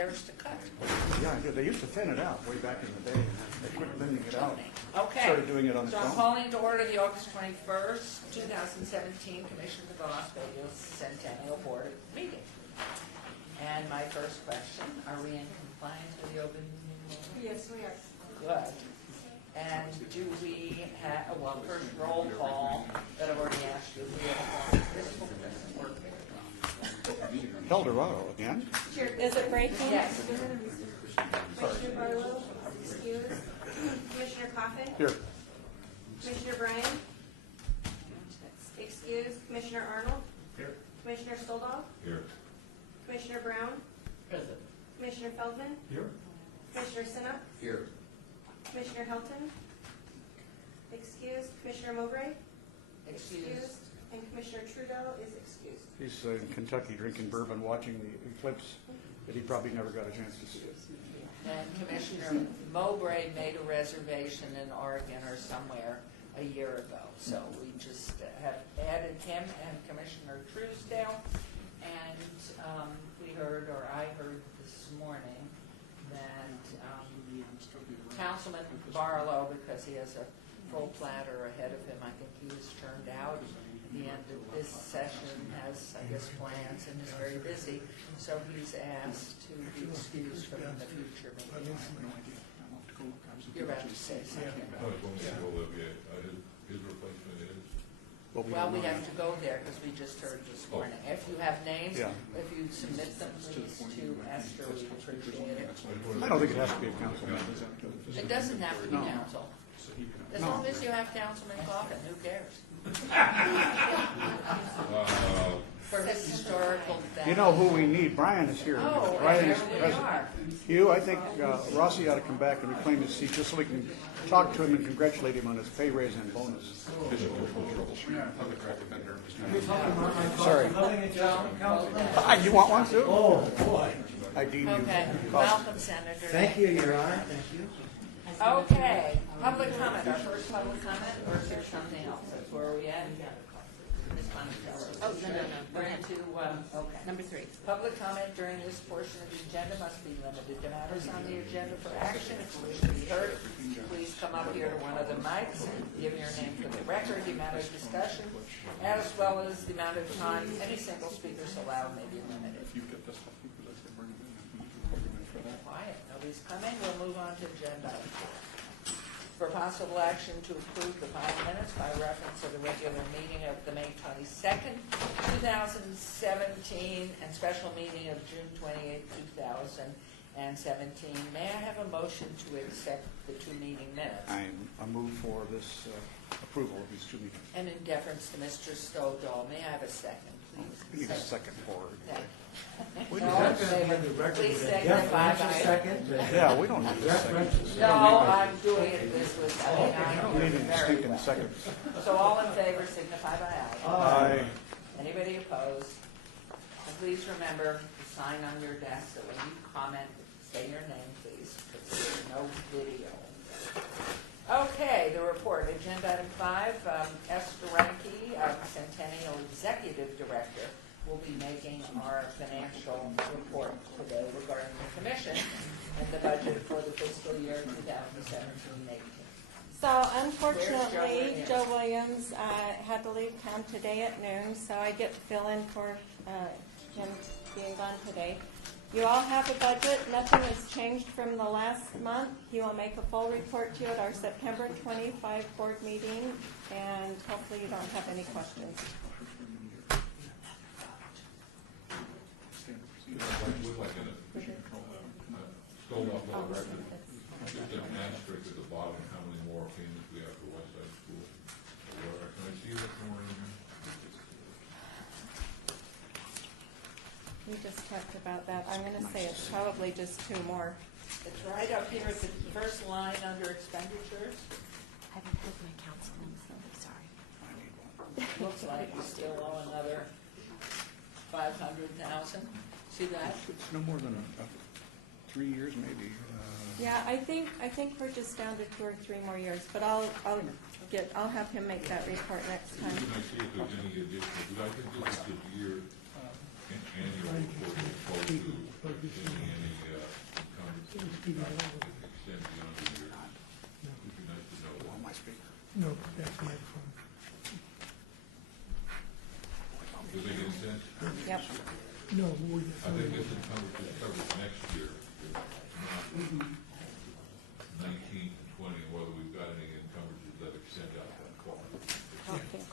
There's to cut. Yeah, they used to thin it out way back in the day, and they quit thinning it out. Okay. Started doing it on its So I'm own. calling to order the August 21st, 2017 Commission of the Las Vegas Centennial Board meeting. And my first question, are we in compliance with the open meeting law? Yes, we are. Good. And do we have, well, first roll call that I've already asked you. We have a work very well. El Dorado again? Is it breaking? Yes. Commissioner Barlow, excuse. Commissioner Coffin? Here. Commissioner Bryan? Excuse. Commissioner Arnold? Here. Commissioner Soldahl? Here. Commissioner Brown? Present. Commissioner Feldman? Here. Commissioner Sinop? Here. Commissioner Helton? Excuse. Commissioner Mowbray? Excused. And Commissioner Trudeau is excused. He's in Kentucky drinking bourbon, watching the eclipse, but he probably never got a chance to see it. And Commissioner Mowbray made a reservation in Oregon or somewhere a year ago. So we just have added him and Commissioner Truesdale. And we heard, or I heard this morning, that Councilman Barlow, because he has a full platter ahead of him, I think he was turned out at the end of this session, has, I guess, plans and is very busy. So he's asked to be excused from the future meeting. You're about to say something. His replacement is? Well, we have to go there because we just heard this morning. If you have names, Yeah. if you submit them, please to Esther, we appreciate it. I don't think it has to be a council member. It doesn't have to be No. council. As No. long as you have Councilman Coffin, who cares? For his historical thing. You know who we need? Brian is here. Oh, Brian there is we present. are. Hugh, I think Rossi ought to come back and reclaim his seat just so we can talk to him and congratulate him on his pay raise and bonus. Sorry. You want one too? Oh, boy. I deem you. Okay, welcome, Senator. Thank you, Your Honor. Thank you. Okay, public comment, our first public comment, or is there something else? That's where we at? Ms. Monticello. Oh, no. We're into, okay. Number 3. Public comment during this portion of the agenda must be limited to matters on the agenda for action. If you wish to be heard, please come up here to one of the mics and give your name for the record, the amount of discussion, as well as the amount of time any single speaker is allowed may be limited. Quiet, nobody's coming. We'll move on to agenda. For possible action to approve the 5 minutes by reference to the regular meeting of the May 22nd, 2017, and special meeting of June 28th, 2017. May I have a motion to accept the 2 meeting minutes? I move for this approval of these 2 meetings. And in deference to Mr. Stovall, may I have a second, We please? need a second for Thank you. Wait, All is in that favor, going to be record please with a signify deferential by- second? Yeah, we don't need a second. Referential No, I'm doing it this way. I mean, I I don't know need it any very stinking well. seconds. So all in favor signify by aye. Aye. Anybody opposed? And please remember to sign on your desk that when you comment, say your name, please, because there's no video. Okay, the report. Agenda item 5, Esther Ranke, Centennial Executive Director, will be making our financial report today regarding the commission and the budget for the fiscal year 2017-18. So unfortunately, Where's Joe Williams had to leave town today at noon, so I get to fill in for him being gone today. You all have a budget. Nothing has changed from the last month. He will make a full report to you at our September 25 board meeting, and hopefully you don't have any questions. We'd like to stole off the record, just an asterisk at the bottom, how many more payments we have for West Side School. Can I see that somewhere in here? We just talked about that. I'm going to say it's probably just 2 more. It's right up here at the first line under expenditures. I haven't heard my counseling, so I'm sorry. Looks like we still owe another 500,000. See that? It's no more than 3 years, maybe. Yeah, I think we're just down to 2 or 3 more years, but I'll have him make that report next time. Can I see if there's any additional, because I think this is the year annual report as opposed to any extend beyond a year. It'd be nice to know. On my speaker. No, that's the microphone. Does it make any sense? Yep. No, we I think this covers next year, not 19 to 20, whether we've got any encumberances that extend out that far. I don't think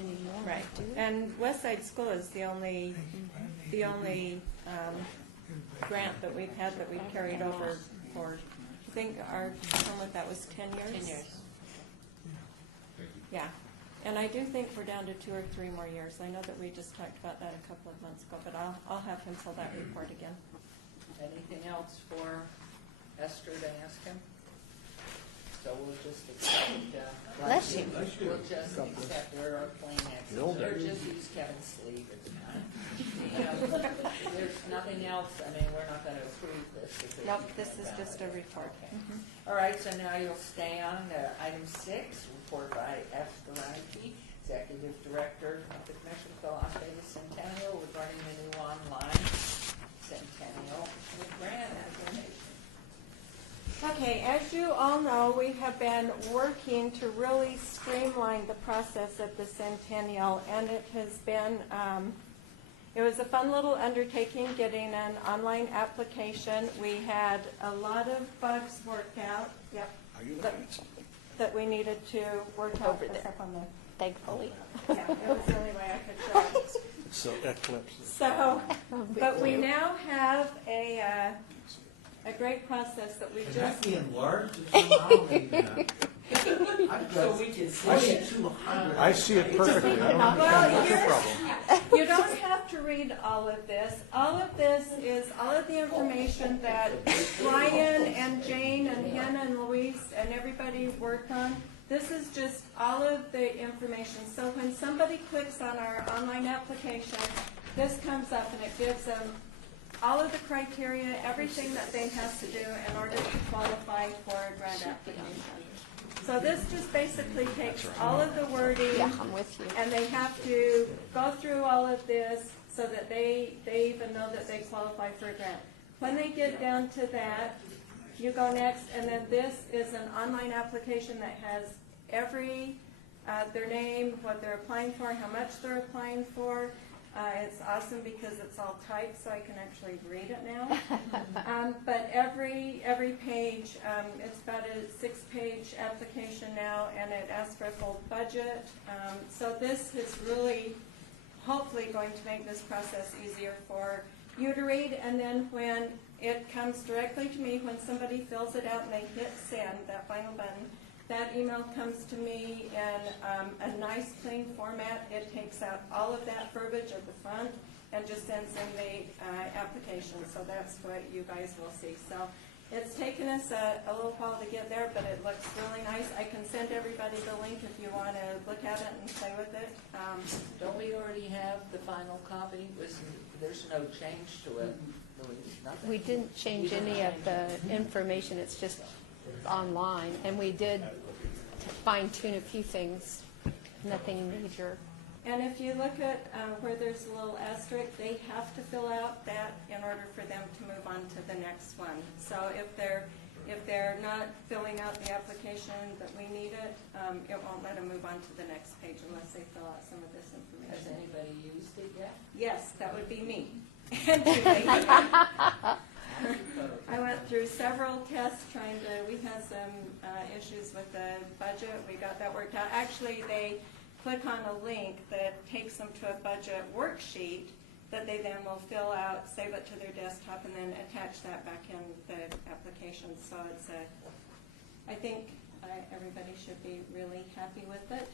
anymore. Right. Do we? And West Side School is the only grant that we've had that we've carried over for, I think our term with that was 10 years. 10 years. Thank you. Yeah. And I do think we're down to 2 or 3 more years. I know that we just talked about that a couple of months ago, but I'll have him fill that report again. Anything else for Esther to ask him? So we'll just accept, Bless you. we'll just accept, there are plain exits, or just use Kevin's sleeve, it's fine. There's nothing else, I mean, we're not gonna approve this. if it's Nope, this is valid. just a report. Okay. All right, so now you'll stay on item 6, report by Esther Reinke, Executive Director of the Commission for Las Vegas Centennial regarding the new online Centennial grant application. Okay, as you all know, we have been working to really streamline the process of the Centennial, and it has been, it was a fun little undertaking getting an online application. We had a lot of bugs worked out. Yep. Are you looking at something? That we needed to work out. Over there. Up on the, Thankfully. yeah, it was the only way I could show it. So Eclipse. So, but we now have a great process that we Can just. that be enlarged somehow? So we can see 200. I see it perfectly. I don't Well, understand what's your here's- problem. You don't have to read all of this. All of this is all of the information that Brian and Jane and Hannah and Louise and everybody worked on. This is just all of the information. So when somebody clicks on our online application, this comes up and it gives them all of the criteria, everything that they have to do in order to qualify for a grant application. So this just basically takes all of the wording. Yeah, I'm with you. And they have to go through all of this so that they even know that they qualify for a grant. When they get down to that, you go next, and then this is an online application that has every, their name, what they're applying for, how much they're applying for. It's awesome because it's all typed, so I can actually read it now. But every page, it's about a 6-page application now, and it asks for a full budget. So this is really, hopefully, going to make this process easier for you to read. And then when it comes directly to me, when somebody fills it out and they hit send, that final button, that email comes to me in a nice, clean format. It takes out all of that verbiage at the front and just sends in the application. So that's what you guys will see. So it's taken us a little while to get there, but it looks really nice. I can send everybody the link if you want to look at it and play with it. Don't we already have the final copy? There's no change to it, Louise, nothing? We didn't change any of the information, it's just online, and we did fine tune a few things, nothing major. And if you look at where there's a little asterisk, they have to fill out that in order for them to move on to the next one. So if they're not filling out the application that we need it won't let them move on to the next page unless they fill out some of this Has information. anybody used it yet? Yes, that would be me. And Julie. I went through several tests trying to, we had some issues with the budget. We got that worked out. Actually, they click on a link that takes them to a budget worksheet that they then will fill out, save it to their desktop, and then attach that back in the application. So it's I think everybody should be really happy with it.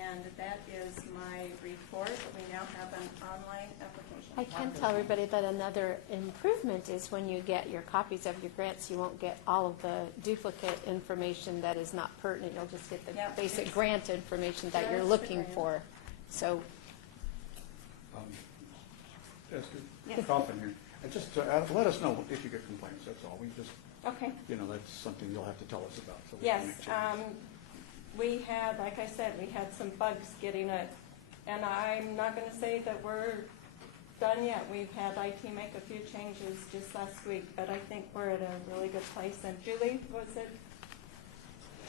And that is my report. We now have an online application. I can tell everybody that another improvement is when you get your copies of your grants, you won't get all of the duplicate information that is not pertinent. You'll just get the Yep. basic grant information that you're Just the looking grant. for. So, Esther, Yes. cough in here. And just let us know if you get complaints, that's all. We just, Okay. that's something you'll have to tell us about. So we Yes, can make changes. we had, like I said, we had some bugs getting it, and I'm not going to say that we're done yet. We've had IT make a few changes just last week, but I think we're at a really good place. And Julie,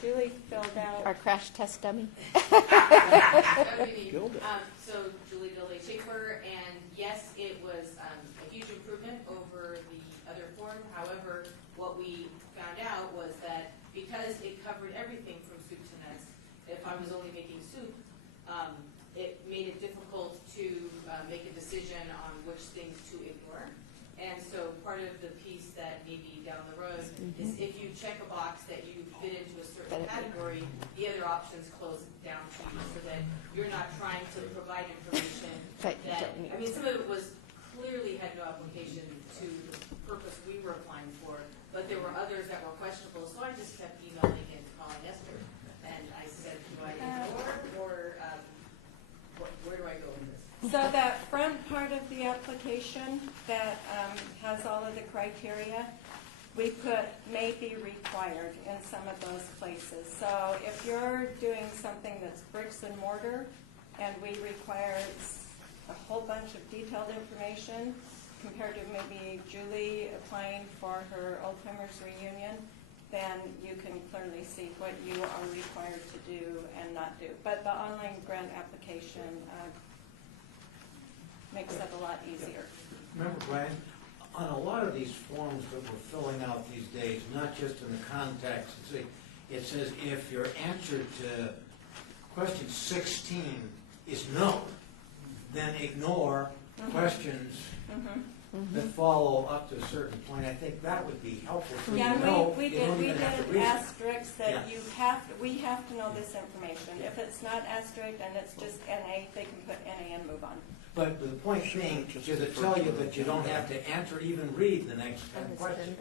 Julie filled out. Our crash test dummy. That would be me. Gilda. So Julie Gilday Schaefer, and yes, it was a huge improvement over the other form. However, what we found out was that because it covered everything from soup to nuts, if I was only making soup, it made it difficult to make a decision on which things to ignore. And so part of the piece that maybe down the road is if you check a box that you fit into a certain category, the other options close down to you so that you're not trying to provide information Right, you that, don't need I mean, some of it was clearly had no application to the purpose we were applying for, but there were others that were questionable, so I just kept emailing and calling Esther. And I said, do I ignore or where do I go with this? So that front part of the application that has all of the criteria, we put may be required in some of those places. So if you're doing something that's bricks and mortar and we require a whole bunch of detailed information compared to maybe Julie applying for her old timers reunion, then you can clearly see what you are required to do and not do. But the online grant application makes that a lot easier. Remember, Brian, on a lot of these forms that we're filling out these days, not just in the context, it says if your answer to question 16 is no, then ignore questions that follow up to a certain point. I think that would be helpful for you Yeah, to know. we You don't did even have to read it. asterisks that Yeah. we have to know this information. If it's not asterisk and it's just NA, they can put NA and move on. But the point being, does it tell you that you don't have to answer, even read the next 10 questions?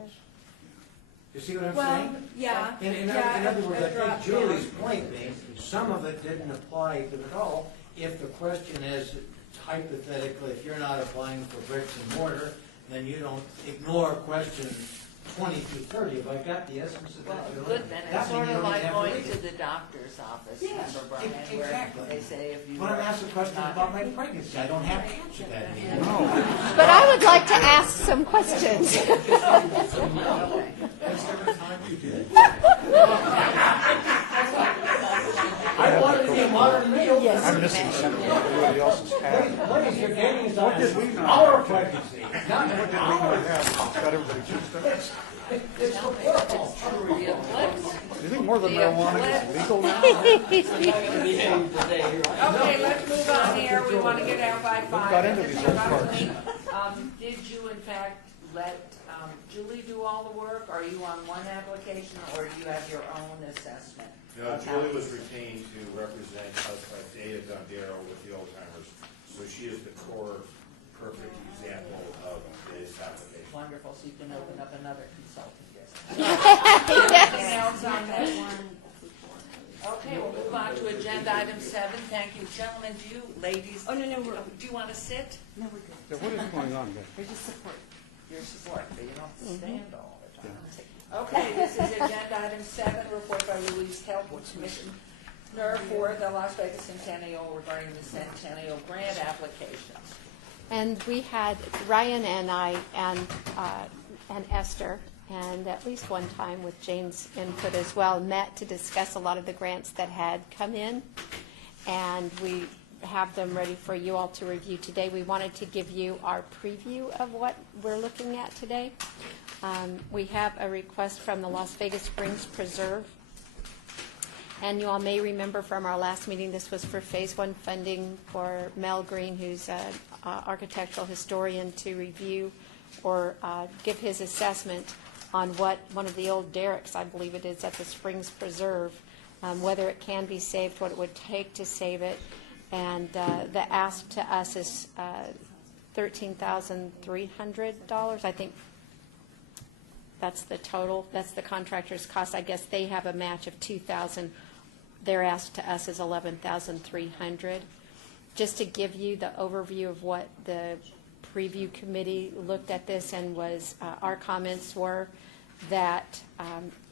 You see what I'm Well, saying? yeah. In other words, I think Julie's point being, some of it didn't apply to it all. If the question is hypothetically, if you're not applying for bricks and mortar, then you don't ignore questions 20 through 30. Have I got the essence of Well, that? good, then That it's means sort you of don't like have going read to it. the doctor's office, Yes, remember, Brian, where exactly. they say if you When I'm are asked a question not- about my pregnancy, I don't have to answer that anymore. No. But I would like to ask some questions. I wanted to be a modern meal. I'm missing something everybody else has had. Ladies, you're getting is What did we not our have? pregnancy, not What did we not have? Got everybody juiced up? It's the world. Do you think more than marijuana is legal now? Okay, let's move on here, we want to get out by 5. got into these old parts. Did you in fact let Julie do all the work? Are you on one application, or do you have your own assessment? No, of how Julie was these- retained to represent us like Data Dondero with the old timers. So she is the core perfect example of this application. Wonderful, so you can open up another consulting business. Anything else on that one? Okay, we'll move on to agenda item 7. Thank you, gentlemen. Do you, ladies? Oh, no, we're. Do you want to sit? No, we're good. Yeah, what is going on there? We're just support. Your support, but you don't have to stand all the time. Okay, this is agenda item 7, report by Louise Help, Commissioner for the Las Vegas Centennial regarding the Centennial grant applications. And we had Ryan and I and Esther, and at least one time with Jane's input as well, met to discuss a lot of the grants that had come in. And we have them ready for you all to review today. We wanted to give you our preview of what we're looking at today. We have a request from the Las Vegas Springs Preserve. And you all may remember from our last meeting, this was for Phase 1 funding for Mel Green, who's an architectural historian, to review or give his assessment on what one of the old derricks, I believe it is, at the Springs Preserve, whether it can be saved, what it would take to save it. And the ask to us is $13,300. I think that's the total. That's the contractor's cost. I guess they have a match of $2,000. Their ask to us is $11,300. Just to give you the overview of what the preview committee looked at this and was, our comments were that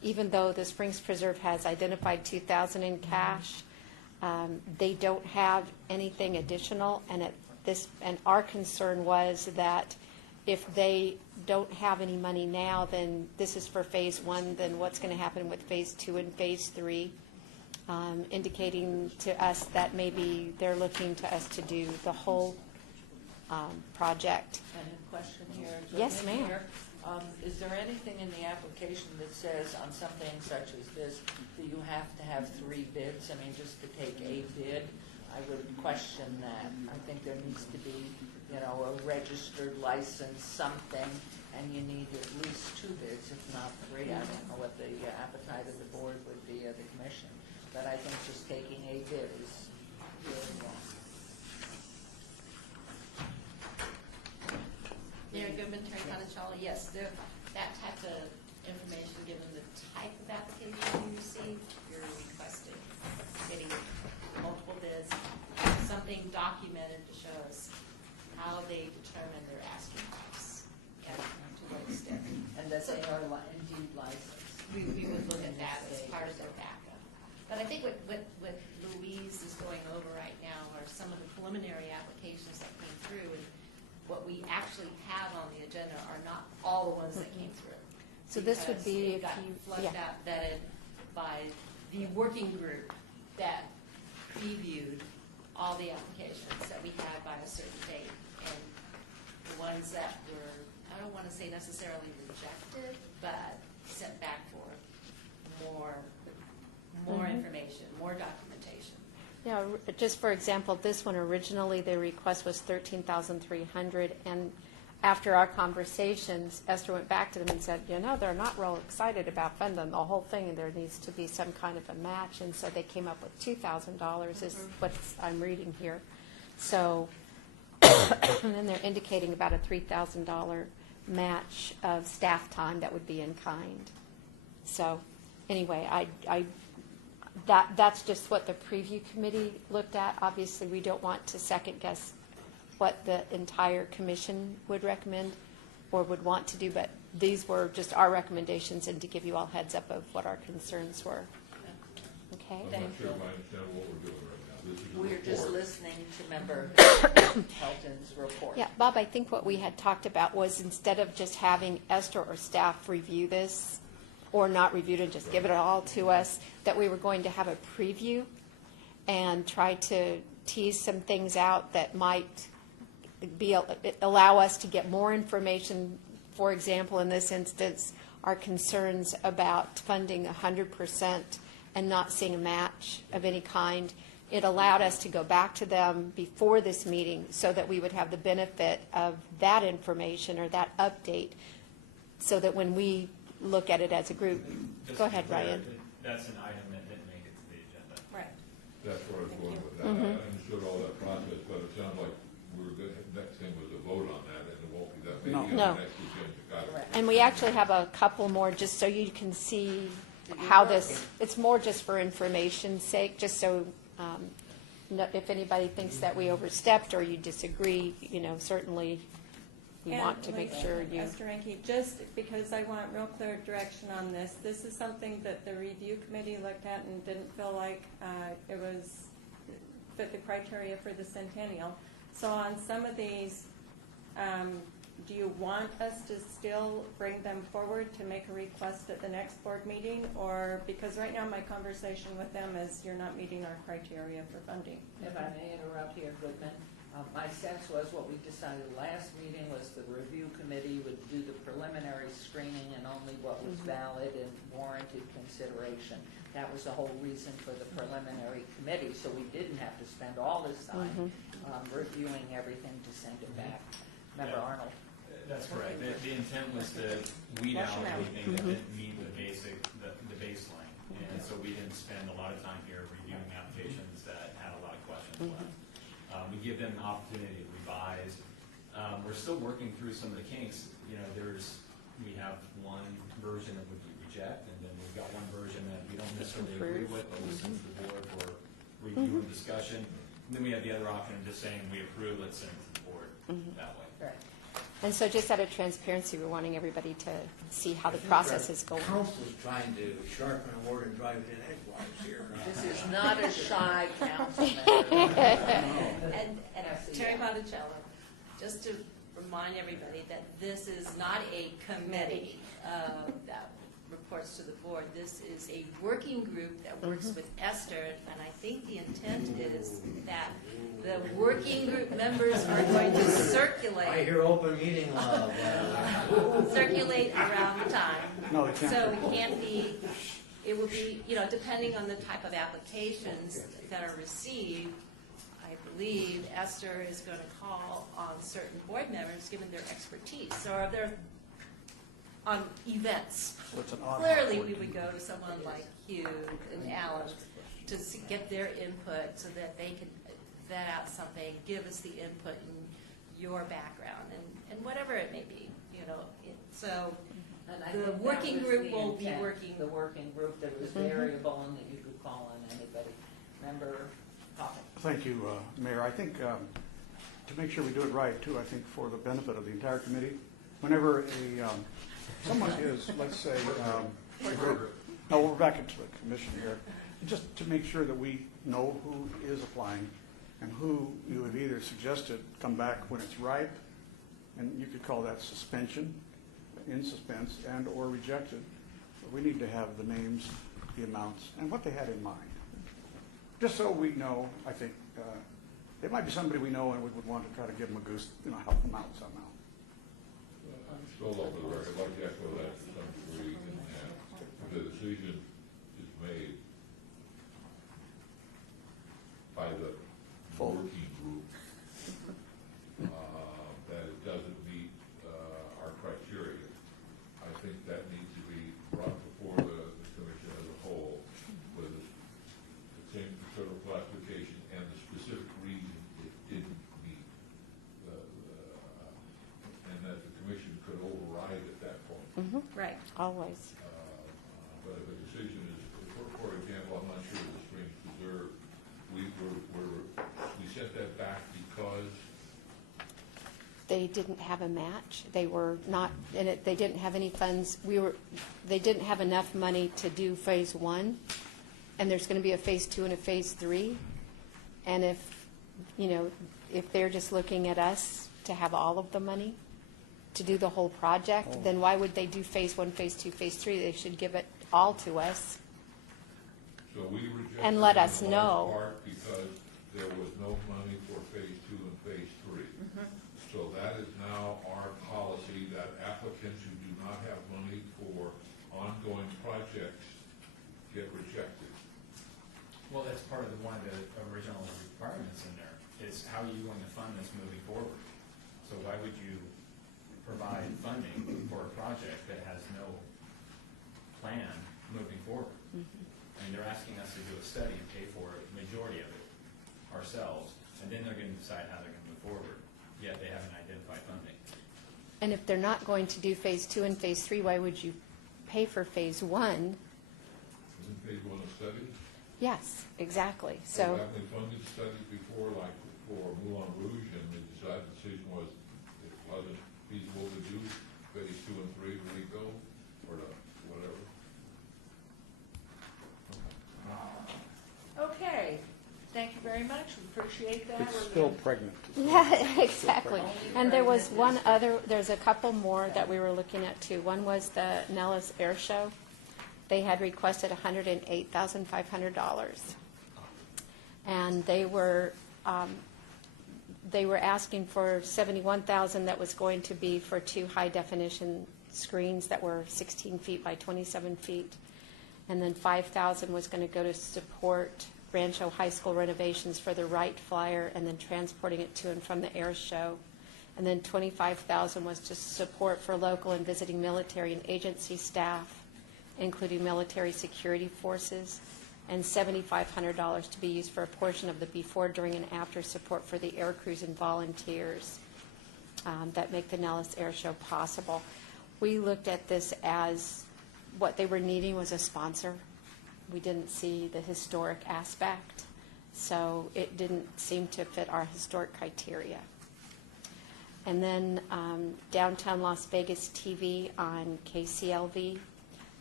even though the Springs Preserve has identified $2,000 in cash, they don't have anything additional, and and our concern was that if they don't have any money now, then this is for phase 1, then what's going to happen with phase 2 and phase 3, indicating to us that maybe they're looking to us to do the whole project. And a question here. Yes, Goodman, ma'am. here. Is there anything in the application that says on something such as this that you have to have 3 bids? I mean, just to take a bid, I would question that. I think there needs to be, a registered license, something, and you need at least 2 bids, if not 3. I don't know what the appetite of the board would be, of the commission. But I think just taking a bid is really wrong. Mayor Goodman, Terry Conachella, yes, that type of information, given the type of application you receive, you're requesting, getting multiple bids, something documented to show us how they determine their asking price and to what extent. And that they are indeed licensed. We would look at that as part of their backup. But I think what Louise is going over right now are some of the preliminary applications that came through, and what we actually have on the agenda are not all the ones that came through. So this would be Because it got if you, flushed out, vetted by the working group that previewed all the applications that we had by a certain date. And the ones that were, I don't want to say necessarily rejected, but sent back for more information, more documentation. yeah, just for example, this one originally, the request was $13,300, and after our conversations, Esther went back to them and said, they're not real excited about funding the whole thing, and there needs to be some kind of a match, and so they came up with $2,000 is what I'm reading here. So, and then they're indicating about a $3,000 match of staff time that would be in kind. So, anyway, that's just what the preview committee looked at. Obviously, we don't want to second guess what the entire commission would recommend or would want to do, but these were just our recommendations and to give you all heads up of what our concerns were. Okay? I'm not sure if I understand what we're doing right now. This is a We're just report. listening to Member Helton's report. Yeah, Bob, I think what we had talked about was instead of just having Esther or staff review this, or not review it and just give it all to us, that we were going to have a preview and try to tease some things out that might allow us to get more information. For example, in this instance, our concerns about funding 100% and not seeing a match of any kind. It allowed us to go back to them before this meeting so that we would have the benefit of that information or that update, so that when we look at it as a group. Just Go to be ahead, clear, Ryan. That's an item that didn't make it to the agenda. Right. That's where I was going with that. Mm-hmm. I understood all that process, but it sounded like next thing was a vote on that, and it won't be that maybe on No. the next agenda. Got it. Correct. And we actually have a couple more, just so you can see how this, it's more just for information's sake, just so if anybody thinks that we overstepped or you disagree, certainly we want to make sure you. Esther Ranke, just because I want real clear direction on this, this is something that the review committee looked at and didn't feel like it was fit the criteria for the Centennial. So on some of these, do you want us to still bring them forward to make a request at the next board meeting? Or, because right now my conversation with them is you're not meeting our criteria for funding. If I may interrupt here, Goodman, my sense was what we decided last meeting was the review committee would do the preliminary screening and only what was valid and warranted consideration. That was the whole reason for the preliminary committee, so we didn't have to spend all this time reviewing everything to send it back. Member Yeah. Arnold? That's correct. The intent was to weed out anything that didn't meet the baseline. And so we didn't spend a lot of time here reviewing applications that had a lot of questions left. We give them an opportunity to revise. We're still working through some of the kinks. We have one version that we reject, and then we've got one version that we don't necessarily agree with, but we send to the board for review and discussion. And then we have the other option of just saying we approve, let's send it to the board that way. Right. And so just out of transparency, we're wanting everybody to see how the process is going. Council's trying to sharpen a word and drive it in edgewise here. This is not a shy council member. And Terry Monticello, just to remind everybody that this is not a committee that reports to the board. This is a working group that works with Esther, and I think the intent is that the working group members are going to I circulate hear open meeting law. circulate around the time. No, they can't. So it can't be, it will be, depending on the type of applications that are received, I believe Esther is going to call on certain board members, given their expertise. So are there, on events, So it's an odd clearly board. we would go to someone like Hugh and Alan to get their input so that they can vet out something, give us the input in your background and whatever it may be, So And I the think that working was group the will be intent, working. The working group that was variable and that you could call on anybody. Member Poppins. Thank you, Mayor. I think to make sure we do it right, too, I think for the benefit of the entire committee, whenever someone is, let's say, no, we're back into the commission here, just to make sure that we know who is applying and who you have either suggested come back when it's ripe, and you could call that suspension, in suspense, and or rejected. But we need to have the names, the amounts, and what they had in mind. Just so we know, I think, it might be somebody we know and we would want to try to give them a goose, help them out somehow. Still over the record, I'd like to echo that to some degree, and if the decision is made by the Full. working group, that it doesn't meet our criteria, I think that needs to be brought before the commission as a whole with the same sort of classification and the specific reason it didn't meet and that the commission could override at that point. Right. Always. But if a decision is, for example, I'm not sure the streams preserved, we sent that back because They didn't have a match. They were not, they didn't have any funds. They didn't have enough money to do phase 1, and there's going to be a phase 2 and a phase 3. And if they're just looking at us to have all of the money to do the whole project, then why would they do phase 1, phase 2, phase 3? They should give it all to us. So we rejected And let it us in know. large part because there was no money for phase 2 and phase 3. So that is now our policy that applicants who do not have money for ongoing projects get rejected. Well, that's part of one of the original requirements in there, is how are you going to fund this moving forward? So why would you provide funding for a project that has no plan moving forward? And they're asking us to do a study and pay for a majority of it ourselves, and then they're going to decide how they're going to move forward, yet they haven't identified funding. And if they're not going to do phase 2 and phase 3, why would you pay for phase 1? Isn't phase 1 a study? Yes, exactly. So So, have we funded studies before, like for Moulin Rouge, and the decision was it wasn't feasible to do phase 2 and 3 to rebuild, or to whatever? Okay, thank you very much, we appreciate that. It's We're still gonna- pregnant. yeah, exactly. And there was one other, there's a couple more that we were looking at too. One was the Nellis Air Show. They had requested $108,500. And they were asking for $71,000 that was going to be for 2 high-definition screens that were 16 feet by 27 feet. And then $5,000 was going to go to support Rancho High School renovations for the Wright Flyer and then transporting it to and from the air show. And then $25,000 was to support for local and visiting military and agency staff, including military security forces, and $7,500 to be used for a portion of the before, during, and after support for the air crews and volunteers that make the Nellis Air Show possible. We looked at this as what they were needing was a sponsor. We didn't see the historic aspect, so it didn't seem to fit our historic criteria. And then Downtown Las Vegas TV on KCLV,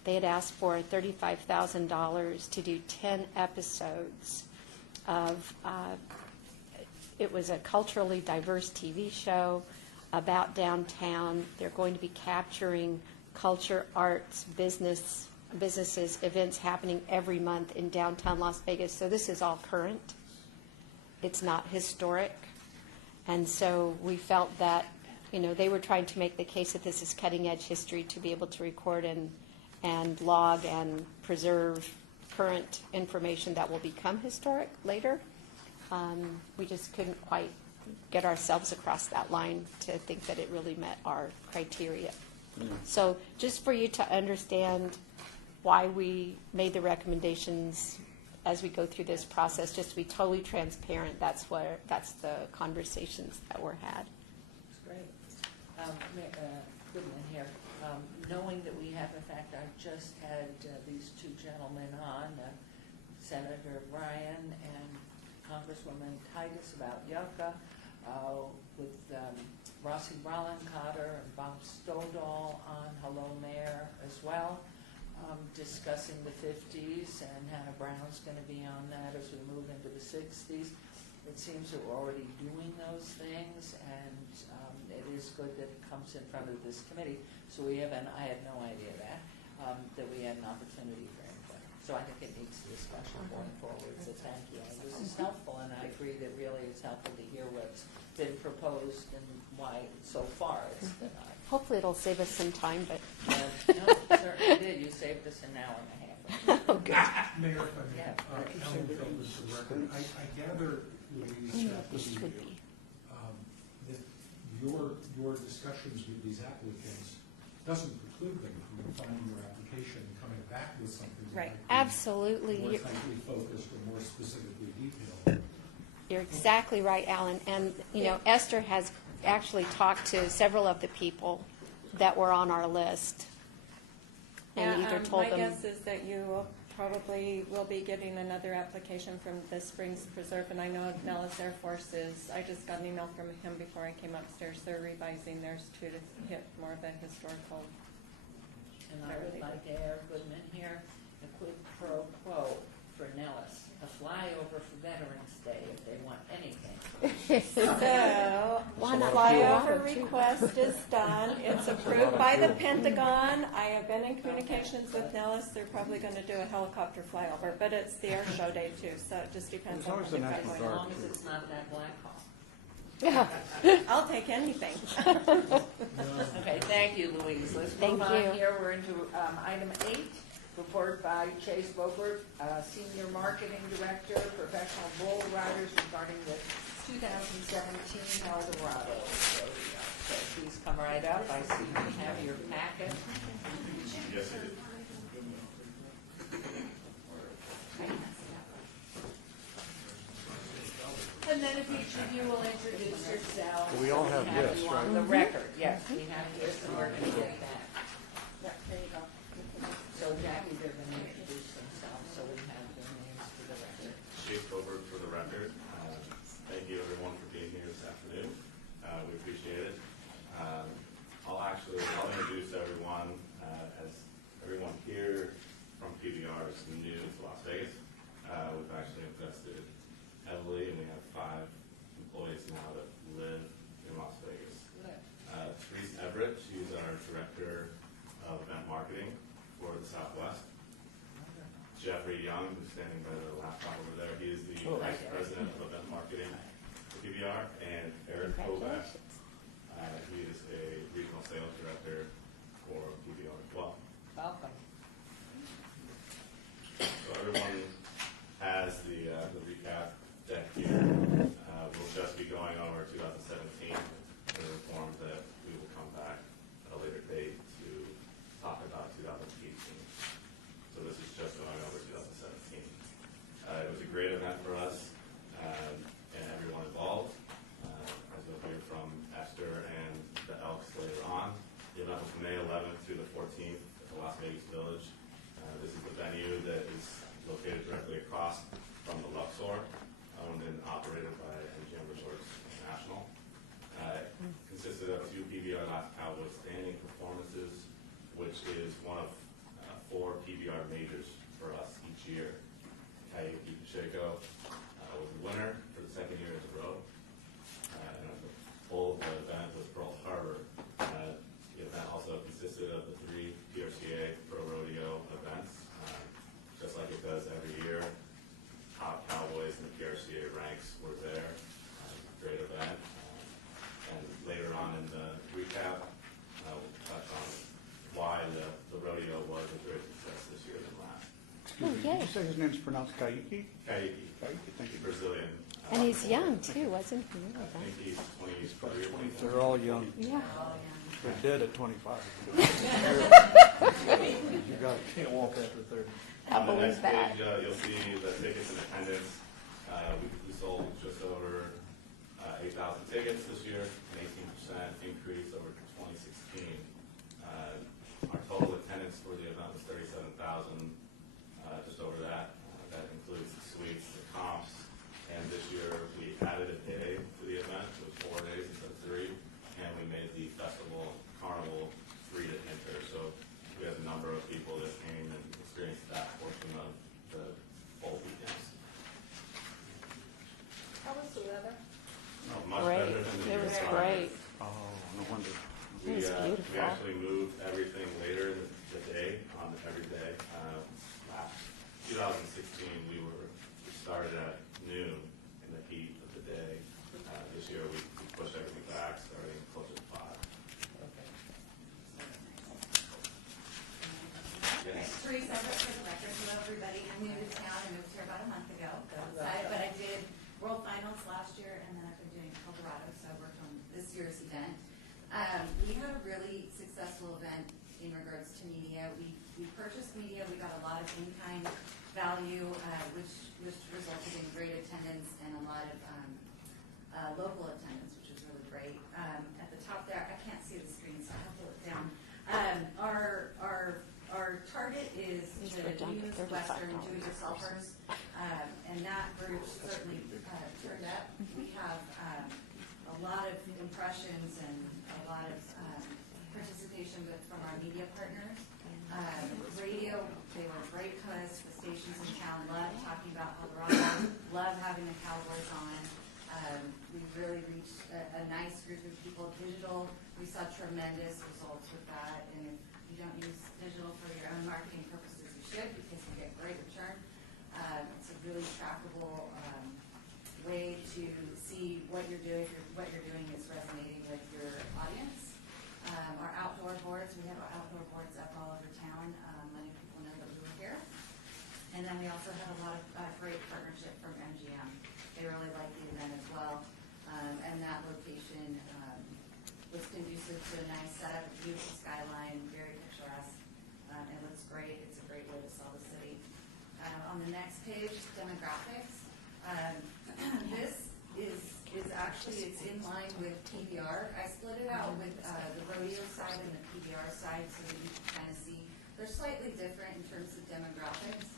they had asked for $35,000 to do 10 episodes of, it was a culturally diverse TV show about downtown. They're going to be capturing culture, arts, businesses, events happening every month in downtown Las Vegas. So this is all current. It's not historic. And so we felt that, they were trying to make the case that this is cutting-edge history to be able to record and log and preserve current information that will become historic later. We just couldn't quite get ourselves across that line to think that it really met our criteria. So just for you to understand why we made the recommendations as we go through this process, just to be totally transparent, that's the conversations that were had. That's great. Goodman here. Knowing that we have, in fact, I just had these two gentlemen on, Senator Ryan and Congresswoman Titus about Yucca, with Rossi Rollencotter and Bob Stodahl on Hello Mayor as well, discussing the 50s, and Hannah Brown's going to be on that as we move into the 60s. It seems that we're already doing those things, and it is good that it comes in front of this committee. So we have, and I had no idea that we had an opportunity for input. So I think it needs discussion going forward, so thank you. This is helpful, and I agree that really it's helpful to hear what's been proposed and why so far it's denied. Hopefully it'll save us some time, but No, it certainly did. You saved us an hour and a half. oh, good. Mayor, if I may, Yeah. Alan Feldman for the record. I gather, Louise, that This would be. that your discussions with these applicants doesn't preclude them from refining your application and coming back with something that Right. might be Absolutely. more tightly focused or more specifically detailed. You're exactly right, Alan. And, Esther has actually talked to several of the people that were on our list and either told My them. guess is that you will be getting another application from the Springs Preserve, and I know Nellis Air Force I just got an email from him before I came upstairs. They're revising theirs too to hit more of a historical. And I would like to add Goodman here, a quid pro quo for Nellis, a flyover for Veterans Day if they want anything. So, one flyover request is done. It's approved by the Pentagon. I have been in communications with Nellis. They're probably going to do a helicopter flyover, but it's the air show day too, so it just depends There's on always what the they've got National going As on. long as it's not that black hole. Yeah. I'll take anything. Okay, thank you, Louise. Let's Thank move on you. here. We're into item 8, report by Chase Bogert, Senior Marketing Director, Professional Bull Riders regarding the 2017 Eldorado Rodeo. So please come right up. I see you have your packet. Yes, I did. And then if each of you will introduce yourselves. We all have this, you on right? the record. Yes, we have this, and we're going to get that. Yeah, there you go. So Jackie, they're going to introduce themselves, so we have their names for the record. Chase Bogert for the record. Thank you everyone for being here this afternoon. We appreciate it. I'll introduce everyone as everyone here from PBR is new to Las Vegas. We've actually invested heavily, and we have 5 employees now that live in Las Vegas. Therese Everett, she's our Director of Event Marketing for the Southwest. Jeffrey Young, who's standing by the laptop over there, he is the Vice President of Event Marketing for PBR, and Eric Kovac, he is a Regional Sales Director for PBR as well. Welcome. So everyone has the recap deck here. We'll just be going over 2017, the reforms that we will come back at a later date to talk about 2018. So this is just going over 2017. It was a great event for us and everyone involved. As you'll hear from Esther and the Elks later on, the event was May 11th through the one of 4 PBR majors for us each year. Kaique Pacheco was the winner for the second year in a row. And the whole of the event was Pearl Harbor. The event also consisted of the 3 PRCA Pro Rodeo events, just like it does every year. Top cowboys in the PRCA ranks were there. Great event. And later on in the recap, we'll touch on why the rodeo was a great success this year than last. Excuse me, did you say his name's pronounced Kaique? Kaique, Kaique, thank you. Brazilian. And he's young too, wasn't he? I think he's 23 or 24. They're all young. Yeah. They're dead at 25. You can't walk after 30. I On the believe next that. page, you'll see the tickets and attendance. We sold just over 8,000 tickets this year, an 18% increase over 2016. Our total attendance for the event was 37,000, just over that. That includes the suites, the comps, and this year we added a day to the event, it was 4 days instead of 3, and we made the festival carnival free to enter. So we have a number of people that came and experienced that portion of the whole weekends. How was the weather? Much Great. better than the It year was prior. great. Oh, no wonder. It was We beautiful. actually moved everything later in the day, on every day. Last 2016, we started at noon in the heat of the day. This year, we pushed everything back, starting closer to 5. Okay. Yes. Teresa, but for the record, hello everybody. I'm new to town. I moved here about a month ago. But I did World Finals last year, and then I've been doing Colorado, so I worked on this year's event. We had a really successful event in regards to media. We purchased media. We got a lot of in-kind value, which resulted in great attendance and a lot of local attendance, which was really great. At the top there, I can't see the screen, so I'll pull it down. Our target is These the go down to youth, $35 Western a do-it-yourselfers, and that group certainly turned up. We have a lot of impressions and a lot of participation from our media partners. Radio, they were great hosts. The stations in town love talking about Colorado, love having the Cowboys on. We really reached a nice group of people. Digital, we saw tremendous results with that, and if you don't use digital for your own marketing purposes, you should, because you get great return. It's a really trackable way to see what you're doing. What you're doing is resonating with your audience. Our outdoor boards, we have our outdoor boards up all over town, letting people know that we were here. And then we also had a lot of great partnership from MGM. They really liked the event as well. And that location was conducive to a nice setup, a beautiful skyline, very picturesque. It looks great. It's a great way to sell the city. On the next page, demographics. This is actually, it's in line with PBR. I split it out with the rodeo side and the PBR side so that you can kind of see. They're slightly different in terms of demographics,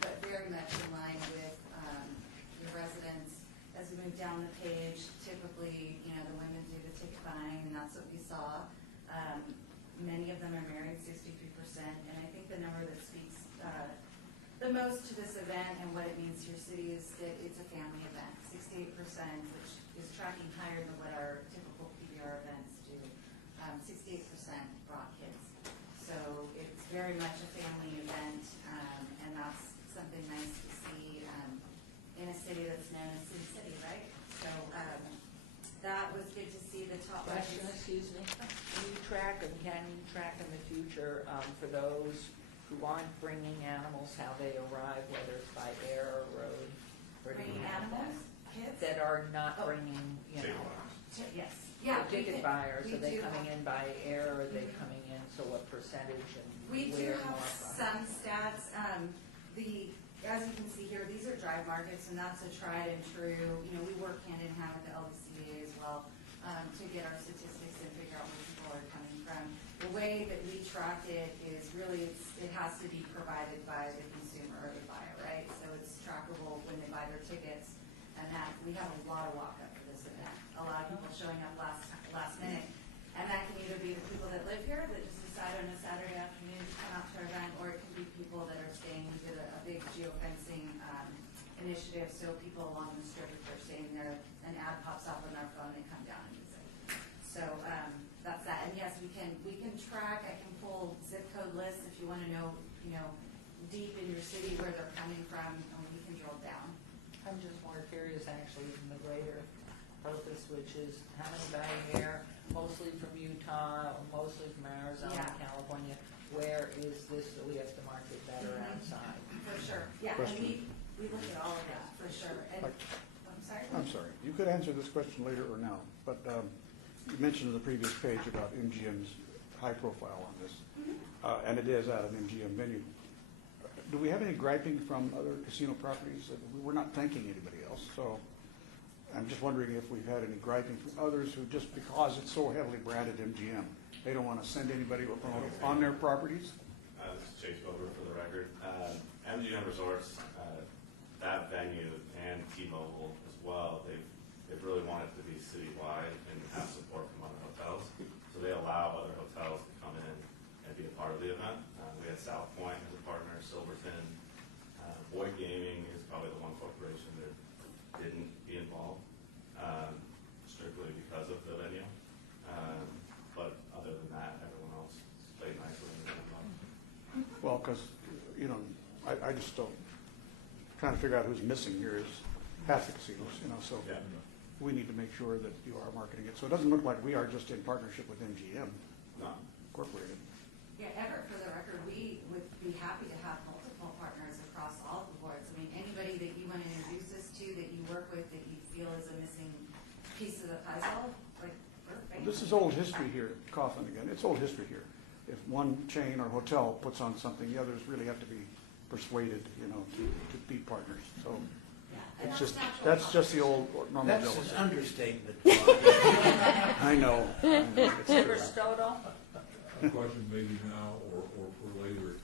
but very much in line with the residents. As we move down the page, typically, the women do the ticket buying, and that's what we saw. Many of them are married, 63%, and I think the number that speaks the most to this event and what it means to your city is that it's a family event. 68%, which is tracking higher than what our typical PBR events do. 68% brought kids. So it's very much a family event, and that's something nice to see in a city that's known as City City, right? So that was good to see. The top Question, excuse me. Can you track in the future for those who aren't bringing animals, how they arrive, whether it's by air or road? Or do you bringing have animals, that? kids? That are not bringing, Yes. Yeah. ticket buyers, we are they do coming in by air, or are they coming in, so what percentage and We where do have more from? some stats. As you can see here, these are drive markets, and that's a tried and true. We work hand in hand with the LDCA as well to get our statistics and figure out where people are coming from. The way that we track it is really it has to be provided by the consumer or the buyer, right? So it's trackable when they buy their tickets, and that we have a lot of walk up for this event. A lot of people showing up last minute, and that can either be the people that live here that just decide on a Saturday afternoon to so people along the strip, if they're staying there, an ad pops up on their phone, they come down and use it. So that's that. And yes, we can track. I can pull zip code lists if you want to know, deep in your city where they're coming from, and we can drill down. I'm just more curious actually in the greater purpose, which is how many buying here, mostly from Utah, mostly from Arizona, Yeah. California. Where is this that we have to market better outside? For sure. Yeah, Question. and we look at all of that for sure. And Like- I'm sorry. I'm sorry, you could answer this question later or now, but you mentioned on the previous page about MGM's high profile on this, and it is at an MGM venue. Do we have any griping from other casino properties? We're not thanking anybody else, so I'm just wondering if we've had any griping from others who, just because it's so heavily branded MGM, they don't want to send anybody to promote it on their properties? This is Chase Bober for the record. MGM Resorts, that venue and T-Mobile as well, they've really wanted to be citywide and have support from other hotels. So they allow other hotels to come in and be a part of the event. We had South Point as a partner, Silverton. Boyd Gaming is probably the one corporation that didn't be involved, strictly because of the venue. But other than that, everyone else played nicely in the event. Well, because, I just don't, trying to figure out who's missing here is half the casinos, so Yeah. we need to make sure that you are marketing it. So it doesn't look like we are just in partnership with MGM No. Incorporated. Yeah, Everett, for the record, we would be happy to have multiple partners across all the boards. I mean, anybody that you want to introduce us to, that you work with, that you feel is a missing piece of the puzzle, like, we're fans. This is old history here, Coughlin again, it's old history here. If one chain or hotel puts on something, the others really have to be persuaded, to be partners. So Yeah, and it's that's just, natural. that's just the old normal That's jealousy. an understatement. I know. It's true. Aristotle? A question maybe now or for later.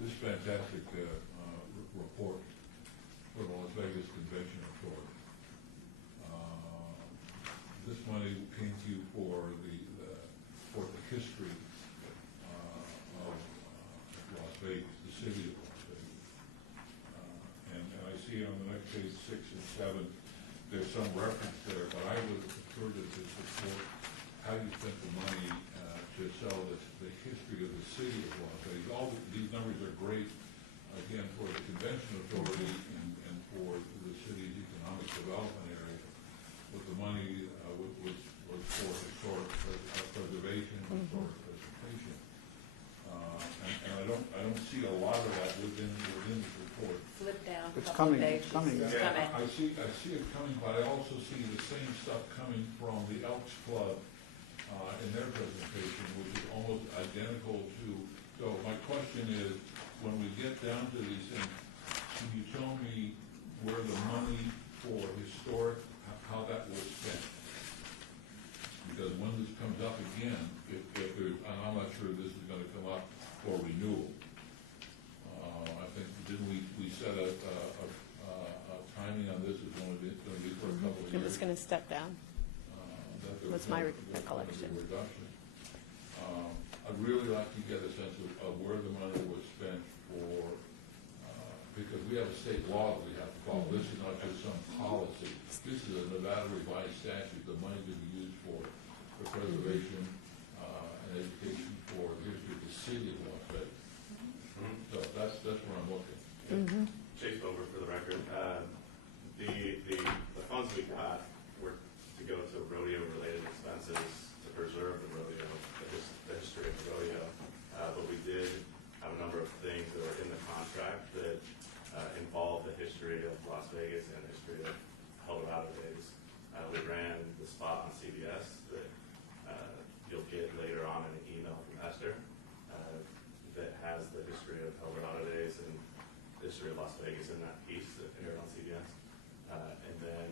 This fantastic report for the Las Vegas Convention Authority. This money came to you for the history of Las Vegas, the city of Las Vegas. And I see on the next page 6 and 7, there's some reference there, but I would prefer to support how you spent the money to sell the history of the city of Las Vegas. All these numbers are great, again, for the convention authority and for the city's economic development area. But the money was for historic preservation, historic presentation. And I don't see a lot of that within this report. Flip down a It's couple coming, pages. it's coming. It's Yeah. coming. I see it coming, but I also see the same stuff coming from the Elks Club in their presentation, which is almost identical to, so my question is, when we get down to these things, can you tell me where the money for historic, how that was spent? Because when this comes up again, if there's, and I'm not sure this is gonna come up for renewal. I think, didn't we set a timing on this, is gonna be for a couple of It years? was going to step down. Was my recollection. Reduction. I'd really like to get a sense of where the money was spent for, because we have a state law that we have to follow. This is not just some policy. This is a Nevada revised statute. The money to be used for preservation and education for the history of the city of Las Vegas. So that's where I'm looking. Chase Bober for the record. The funds we got were to go to rodeo-related expenses to preserve the rodeo, the history of the rodeo. But we did have a number of things that were in the contract that involved the history of Las Vegas and the history of Colorado days. We ran the spot on CBS that you'll get later on in an email from Esther that has the history of Colorado days and the history of Las Vegas in that piece that aired on CBS. And then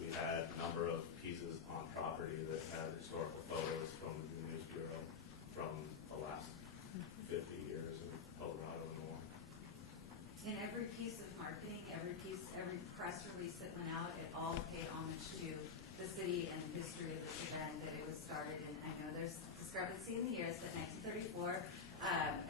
we had a number of pieces on property that had historical photos from the News Bureau from the last 50 years in Colorado and more. In every piece of marketing, every press release that went out, it all paid homage to the city and history of this event, that it was started in, I know there's discrepancy in the years, but 1934,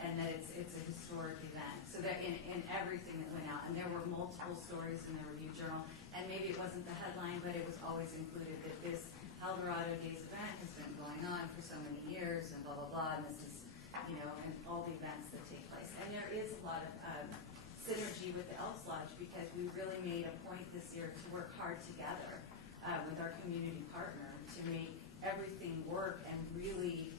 and that it's a historic event. So in everything that went out, and there were multiple stories in the review journal, and maybe it wasn't the headline, but it was always included that this Eldorado Days event has been going on for so many years, and blah, blah, blah, and this is, and all the events that take place. And there is a lot of synergy with the Elks Lodge, because we really made a point this year to work hard together with our community partner to make everything work and really,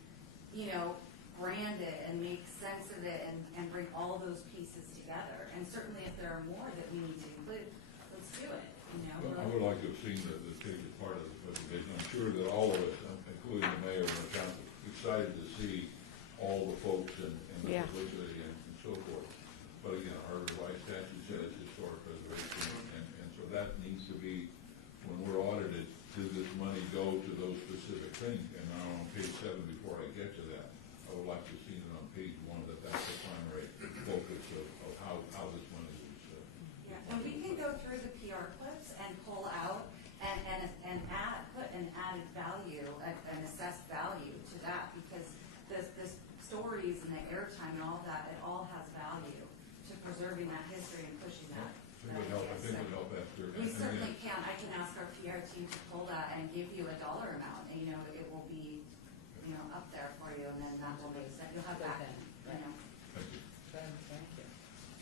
brand it and make sense of it and bring all those pieces together. And certainly if there are more that we need to include, let's do it, Well, I would like to have seen the Patriot part of the presentation. I'm sure that all of us, including the mayor and the council, excited to see all the folks and the Yeah. publicity and so forth. But again, our revised statute says historic preservation, and so that needs to be, when we're audited, does this money go to those specific things? And now on page 7, before I get to that, I would like to see it on page 1 that's the primary focus of how this money is. Yeah, and we can go through the PR clips and pull out and put an added value, an assessed value to that, because the stories and the airtime and all that, it all has value to preserving that history and pushing that. I think it would help Esther. We certainly can. I can ask our PR team to pull that and give you a dollar amount, and it will be, up there for you, and then that will make sense. You'll have that, Thank you. Thank you.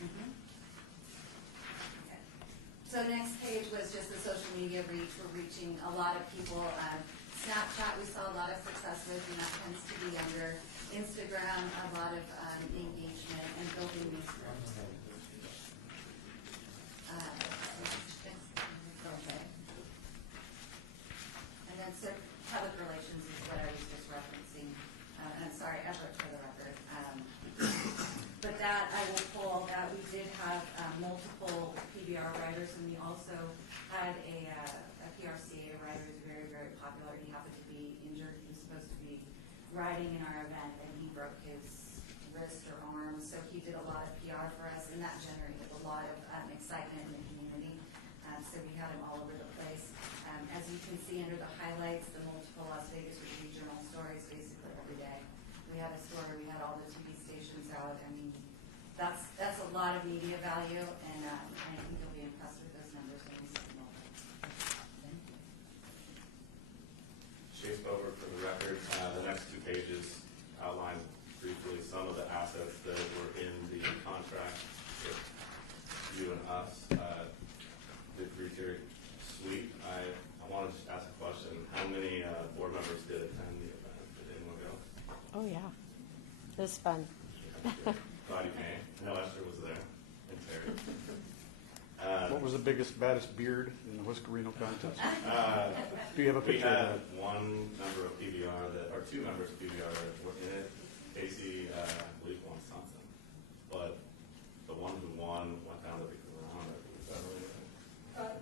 Okay. So the next page was just the social media reach. We're reaching a lot of people. Snapchat we saw a lot of success with, and that tends to be under Instagram, a lot of engagement and building these groups. Okay. And then so public relations is what I was just referencing. And I'm sorry, effort for the record. But that I will pull that we did have multiple PBR writers, and we also had a PRCA writer who's very, very popular. He happened to be injured. He was supposed to be riding in our event, and he broke his wrist or arm. So he did a lot of PR for us, and that generated a lot of excitement in the community. So we had him all over the place. As you can see under the highlights, the multiple Las Vegas Review Journal stories basically every day. We had a story, we had all the TV stations out. I mean, that's a lot of media value, and I think you'll be impressed with those numbers when we see them all. Thank you. Chase over for the record. The next 2 pages outline briefly some of the assets that were in the contract with you and us. The 3-tier suite. I want to just ask a question. How many board members did attend the event? Did anyone go? Oh, yeah. It was fun. Glad you came. I know Esther was there, and Terry. What was the biggest, baddest beard in the Whiskerino contest? Do you have a We picture had of that? one member of PBR or 2 members of PBR that were in it. Casey, I believe, won something. But the one who won went down to the ground. I think. Is that really right?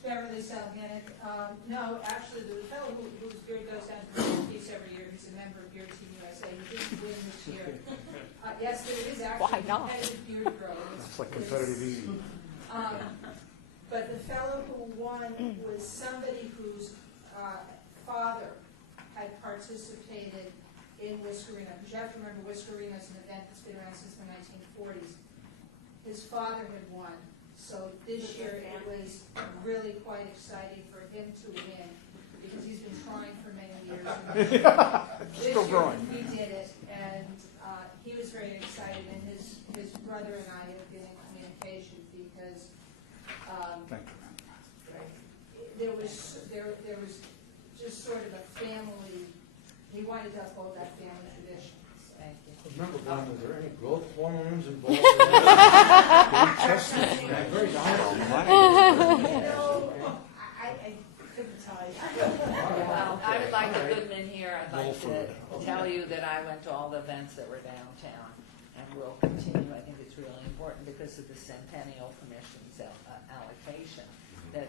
Beverly Salganic. No, actually, the fellow whose beard goes down to the piece every year, he's a member of Beard Team USA. He didn't win this year. Yes, there is actually Why not? competitive beard growing. It's like competitive eating. But the fellow who won was somebody whose father had participated in Whiskerino. Because you have to remember, Whiskerino is an event that's been around since the 1940s. His father had won. So this year it was really quite exciting for him to win, because he's been trying for many years. This Still year growing. we did it, and he was very excited, and his brother and I have been in communication, because Thank you. there was just sort of a family, he wanted to uphold that family tradition. Thank you. Remember, Glenn, was there any growth hormones involved in that? Very I couldn't tell you. Well, I would like a Goodman here. I'd like to tell you that I went to all the events that were downtown, and will continue. I think it's really important because of the Centennial Commission's allocation, that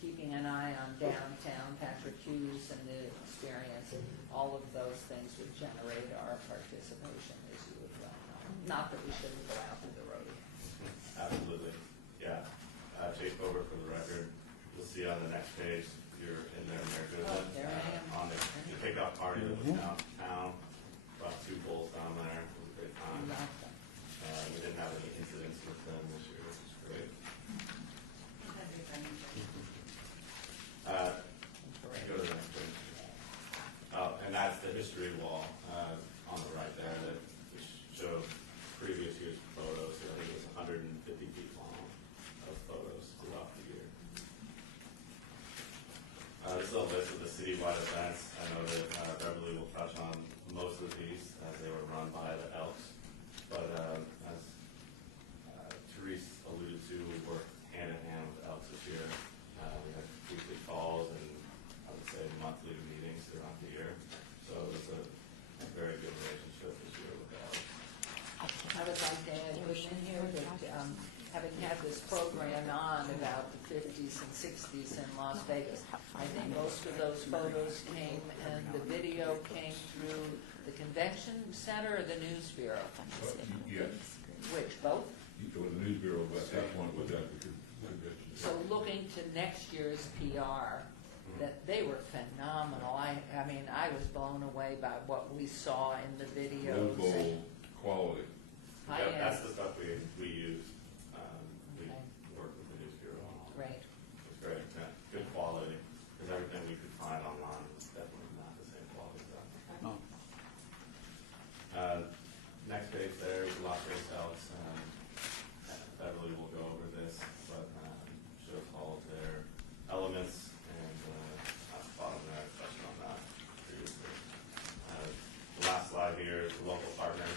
keeping an eye on downtown, Patrick Hughes and the experience, all of those things would generate our participation, as you would well know. Not that we shouldn't go out to the road. Absolutely. Yeah. Chase over for the record. You'll see on the next page, you're in there, Mayor Goodman. Oh, there I am. On the kickoff party that was downtown. Brought 2 bulls down there. It was a great time. We with them this year, which is great. Go to the next page. Oh, and that's the history wall on the right there that showed previous year's photos. So I think it was 150 feet long of photos throughout the year. This is a list of the citywide events. I know that Beverly will touch on most of these as they were run by the Elks. But as Therese alluded to, we worked hand in hand with the Elks this year. We had weekly calls and I would say monthly meetings throughout the year. So it was a very good relationship this year with the Elks. I would like to add in here that having had this program on about the 50s and 60s in Las Vegas, I think most of those photos came and the video came through the convention center or the news bureau? Yes. Which, both? The news bureau, but that one was at the convention. So looking to next year's PR, that they were phenomenal. I mean, I was blown away by what we saw in the videos. Rose Bowl quality. Yeah, that's the stuff we use. We Okay. work with the news bureau on all that. Great. It's great. Yeah, good quality. Because everything we could find online is definitely not the same quality stuff. No. Next page there is Las Vegas Elks. Beverly will go over this, but shows all of their elements and at the bottom there, I touched on that previously. The last slide here is the local partners.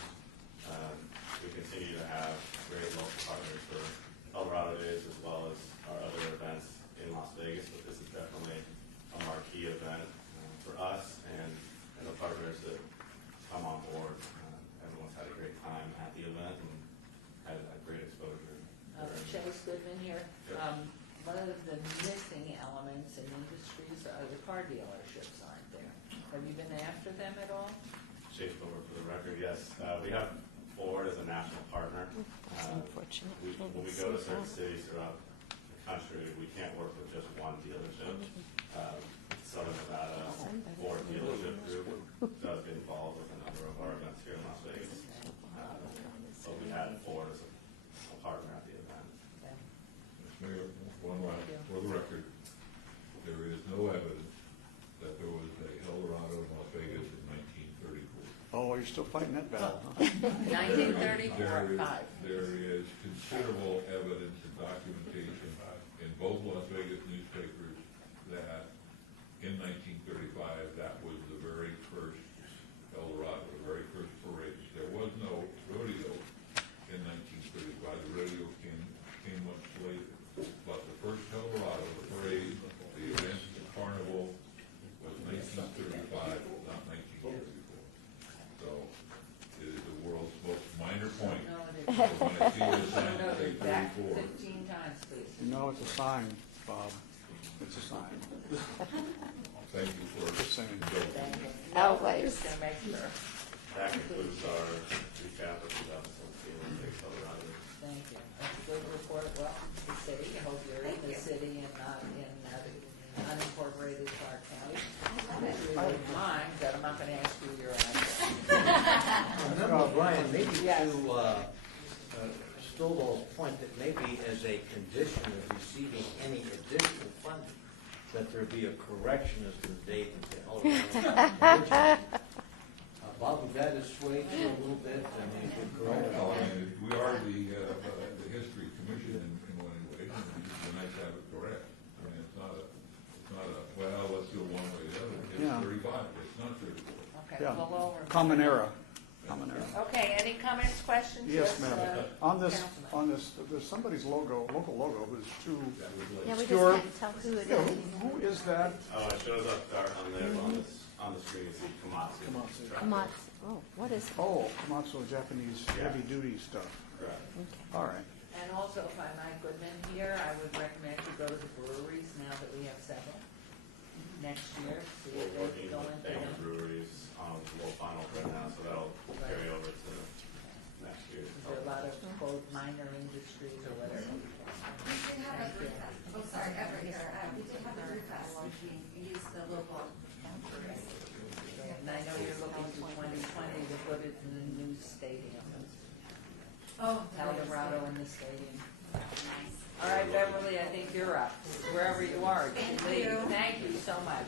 We continue to have great local partners for Eldorado Days as well as our other events in Las Vegas, but this is definitely a marquee event for us and the partners that come on board. Everyone's had a great time at the event and had a great exposure. Chase Goodman here. Sure. One of the missing elements in industries are the car dealerships, aren't there? Have you been after them at all? Chase Over for the record, yes. We have Ford as a national partner. Unfortunate. When we go to certain cities throughout the country, we can't work with just one dealership. Southern Nevada Ford dealership group does get involved with a number of our events here in Las Vegas. But we had Ford as a partner at the event. Mayor, one line, for the record, there is no evidence that there was a Eldorado in Las Vegas in 1934. Oh, you're still fighting that battle, huh? 1934, 5. There is considerable evidence and documentation in both Las Vegas newspapers that in 1935, that was the very first Eldorado, the very first parade. There was no rodeo in 1935. The rodeo came much later. But the first Eldorado, the parade, the event, the carnival, was 1935, not 1934. So it is the world's most minor point. No, it So when I see the sign No, say back 34, 15 times, please. You know, it's a sign, Bob. It's a sign. thank you for Just saying. indulging. Thank you. Always. Just gonna make sure. That concludes our recap of 2017 Eldorado. Thank you. That's a good report. Well, the city, I hope you're in the city and not in unincorporated Clark County. If you wouldn't mind, but I'm not gonna ask you your address. Remember, Brian, maybe Yes. to Stovall's point, that maybe as a condition of receiving any additional funding, that there be a correction as to the date of the Eldorado. Bob, would that assuage you a little bit? I mean, if we correct it all. Well, I mean, we are the history commission in one way, and it'd be nice to have it correct. I mean, it's not a, well, let's do it one way or the other. It's Yeah. 35, it's not 34. Okay, Yeah. well, we'll remember. Common era. Common era. Okay, any comments, questions? Yes, ma'am. On this, Councilman. there's somebody's logo, local logo, who's too, Yeah, we just Stuart. can't tell who it you know, is. who is that? Oh, it shows up dark on there on the screen. You see Komatsu. Komatsu. Come on. Oh, what is it? Oh, Komatsu Japanese Yeah. heavy duty stuff. Correct. All right. And also, if I might, Goodman here, I would recommend you go to the breweries now that we have several. Next year, see We're if working they go with into bank them. breweries on the low finals right now, so that'll carry over to next year. There are a lot of, quote, minor industries or whatever. We did have a brew fest, oh, sorry, over here, we did have a brew fest, we used the local. And I know you're looking to 2020 to put it in the new stadium. Oh, El Dorado in the stadium. nice. All right, Beverly, I think you're up, wherever you are. Thank Lead. you. Thank you so much.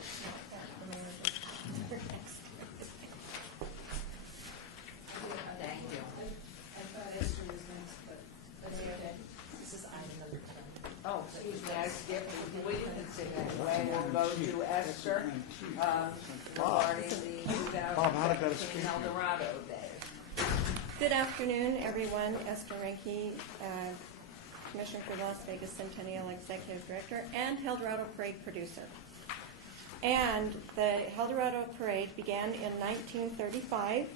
Thank you. I thought Esther was next, but that's okay. This is item number 10. Oh, excuse me, I skipped, we didn't consider anyway, we'll go to Esther, regarding the Bob, how did that 2017 escape El you? Dorado Day. Good afternoon, everyone. Esther Renke, Commissioner for Las Vegas Centennial Executive Director and El Dorado Parade producer. And the El Dorado Parade began in 1935.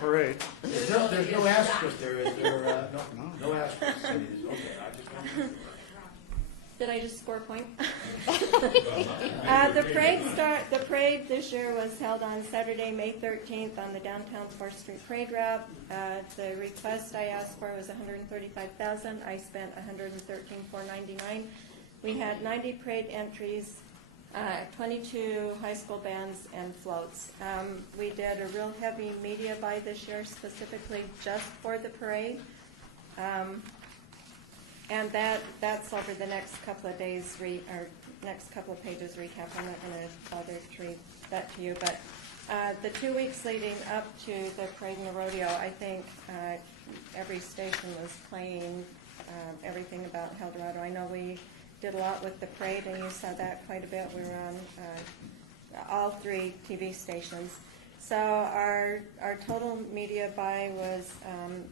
Parade. There's no asterisk there, is there? No asterisk. Okay, I just wanted to- Did I just score a point? The parade this year was held on Saturday, May 13th on the downtown 4th Street Parade Route. The request I asked for was $135,000. I spent $113,499. We had 90 parade entries, 22 high school bands and floats. We did a real heavy media buy this year specifically just for the parade. And that's over the next couple of days, or next couple of pages recap. I'm not going to bother to read that to you, but the 2 weeks leading up to the parade and the rodeo, I think every station was playing everything about El Dorado. I know we did a lot with the parade, and you saw that quite a bit. We were on all 3 TV stations. So our total media buy was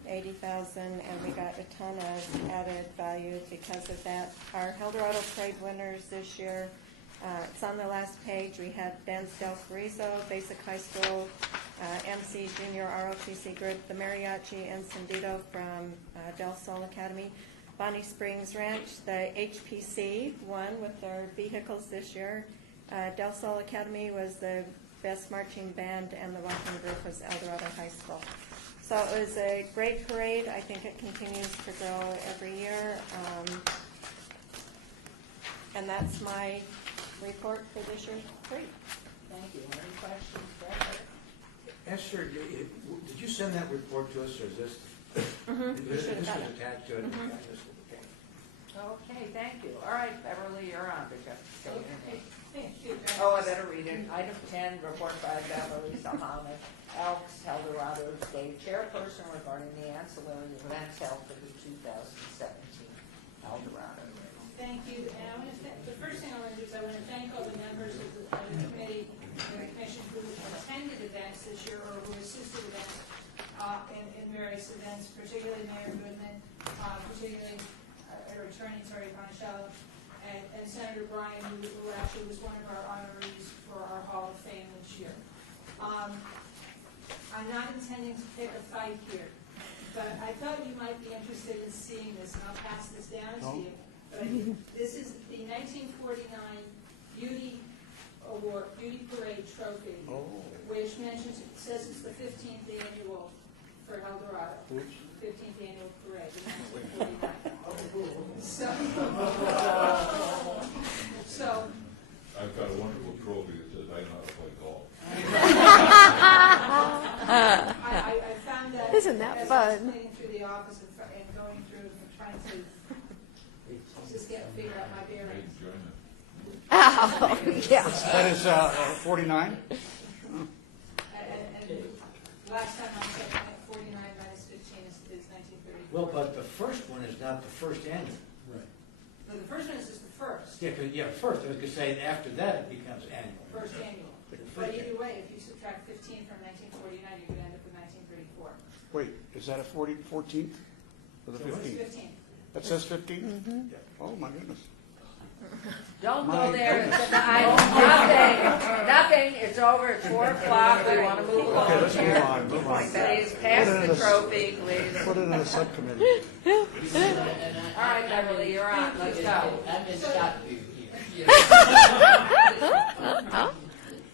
$80,000, and we got a ton of added value because of that. Our El Dorado Parade winners this year, it's on the last page. We had Vance Del Carrizo, Basic High School, MC Junior ROTC Group, the Mariachi Encendido from Del Sol Academy, Bonnie Springs Ranch, the HPC won with their vehicles this year. Del Sol Academy was the best marching band, and the walking group was El Dorado High School. So it was a great parade. I think it continues to grow every year. And that's my report for this year's parade. Thank you. Any questions, Beverly? Esther, did you send that report to us, or is this? You should have This got was it. attached to it. Okay. Okay, thank you. All right, Beverly, you're on, but you have to say your name. Thank you. Oh, I better read it. Item 10, report by Beverly Sahamed, Elks El Dorado State Chairperson regarding the ancillary events held for the 2017 El Dorado. Thank you, and I want to the first thing I want to do is I want to thank all the members of the committee and the commission who attended events this year or who assisted events in various events, particularly Mayor Goodman, particularly our attorney Terry Monticello, and Senator Bryan, who actually was one of our honorees for our Hall of Fame this year. I'm not intending to pick a fight here, but I thought you might be interested in seeing this, and I'll pass this down to you. But this is the 1949 Beauty Award, Beauty Parade Trophy, which mentions, it says it's the 15th annual for El Dorado. 15th annual parade in 1949. So, I've got a wonderful trophy that says I know how to play golf. I found that. Isn't that as I was fun? cleaning through the office and going through and trying to just figure out my Great bearings. enjoyment. Oh, yeah. That is 49? And last time I checked, 49 minus 15 is 1934. Well, but the first one is not the first annual. Right. No, the first one is just the first. Yeah, first, I was going to say, after that, it becomes annual. First annual. But either way, if you subtract 15 from 1949, you're going to end up with 1934. Wait, is that a 14th or the So what's 15th? 15. That says 15? Oh, my goodness. Don't My go there. goodness. Nothing. It's over. It's 4 o'clock. We want to move Okay, on let's here. move on, move on. Please pass Put it in the a- trophy, please. Put it in a subcommittee. All right, Beverly, you're on. Let's go.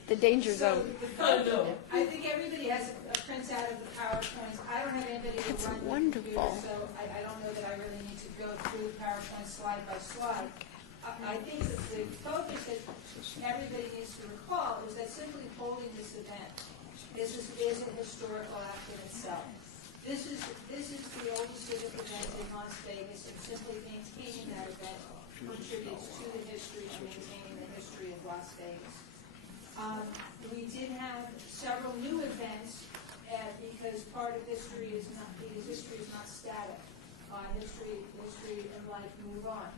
The danger So, zone. the photo, I think everybody has a printout of the PowerPoints. I don't have anybody to It's run the wonderful. computer, so I don't know that I really need to go through the PowerPoint slide by slide. I think that the focus that everybody needs to recall is that simply holding this event is a historical act in itself. This is the oldest civic event in Las Vegas, and simply maintaining that event contributes to the history and maintaining the history of Las Vegas. We did have several new events because part of history is not static. History and life move on.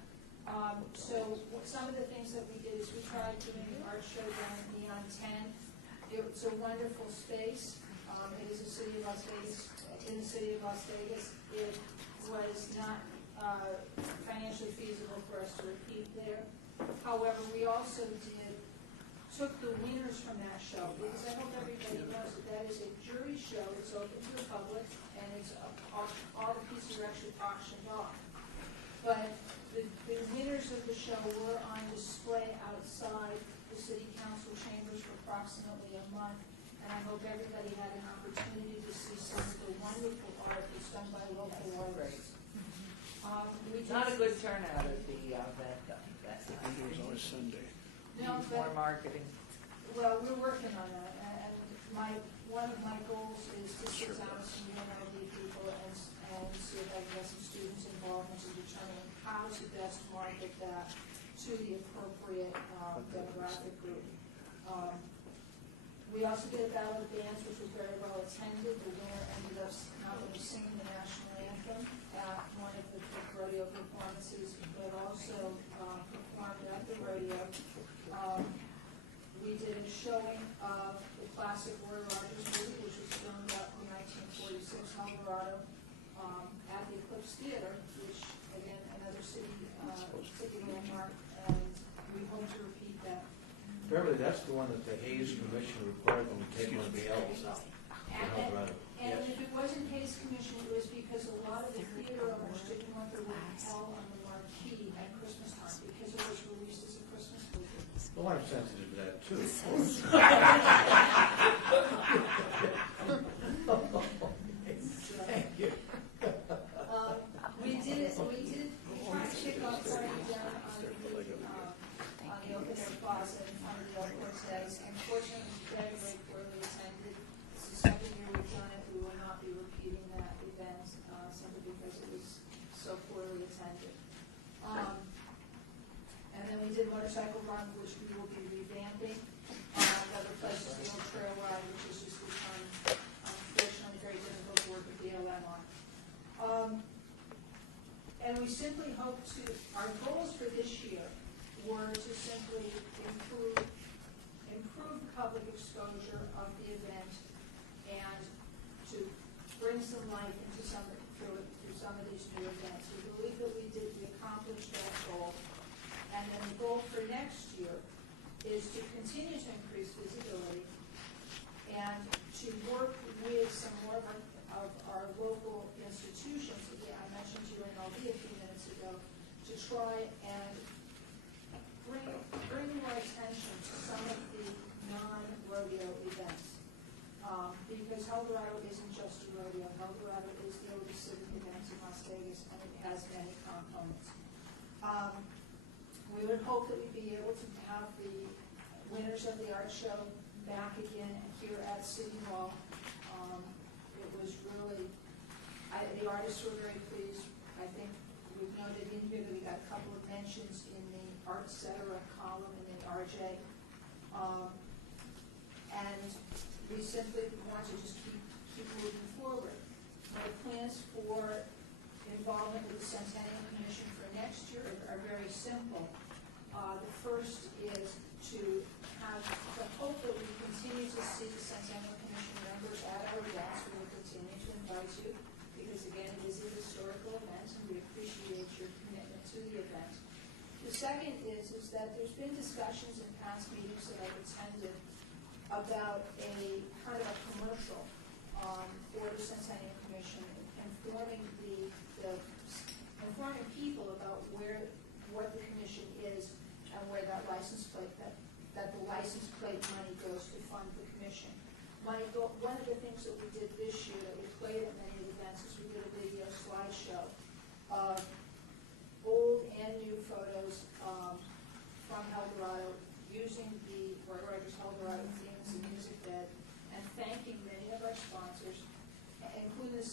So some of the things that we did is we tried doing an art show down at Neon 10. It's a wonderful space. It is a city of Las Vegas. In the city of Las Vegas, it was not financially feasible for us to repeat there. However, we also took the winners from that show, because I hope everybody knows that is a jury show. It's open to the public, and it's all the pieces are actually auctioned off. But the winners of the show were on display outside the city council chambers for approximately a month. And I hope everybody had an opportunity to see some of the wonderful art that's done by local artists. Not a good turnout at the event, though. It was always Sunday. No, Needs more marketing. Well, we're working on that, and one of my goals is to sit down with some UNLV people and see if I can get some students involved to determine how to best market that to the appropriate demographic group. We also did a battle of bands, which was very well attended. The winner ended up not only singing the national anthem at one of the rodeo performances, but also performed at the rodeo. We did a showing of the classic Roy Rogers movie, which was filmed out in 1946 Colorado at the Eclipse Theater, which, again, another city landmark, and we hope to repeat that. Beverly, that's the one that the Hayes Commission required when we take one of the L's out. And if it wasn't Hayes Commission, it was because a lot of the theater owners didn't want the word hell on the marquee at Christmas time, because it was released as a Christmas movie. Well, I'm sensitive to that too, of course. Thank you. We tried to kick off party down on the open air plaza in front of the Old Cortez. Unfortunately, very poorly attended. This is the second year we've done it. We will not be repeating that event simply because it was so poorly attended. And then we did motorcycle run, which we will be revamping. Another place is the old trail ride, which has just become, unfortunately, very difficult to work with the BLM on. And we simply hope to, our goals for this year were to simply improve public exposure of the event and to bring some life into some of these new events. We believe that we accomplished that goal. And then the goal for next year is to continue to increase visibility and to work with some more of our local institutions. Again, I mentioned UNLV a few minutes ago, to try and bring more attention to some of the non-rodeo events. Because Eldorado isn't just a rodeo. Eldorado is the oldest civic event in Las Vegas, and it has many components. We would hope that we'd be able to have the winners of the art show back again here at City Hall. It was really, the artists were very pleased. I think we've noted in here that we got a couple of mentions in the Art Cetera column in the RJ. And we simply want to just keep moving forward. My plans for involvement with the Centennial Commission for next year are very simple. The first is to have the hope that we continue to see the Centennial Commission members at our events. We will continue to invite you because, again, it is a historical event and we appreciate your commitment to the event. The second is that there's been discussions in past meetings that I've attended about a kind of a commercial for the Centennial Commission, informing informing people about what the commission is and where that license plate that the license plate money goes to fund the commission. One of the things that we did this year that we played at many events is we did a video slideshow of old and new photos from Eldorado using the Roy Rogers Eldorado themes and music bed and thanking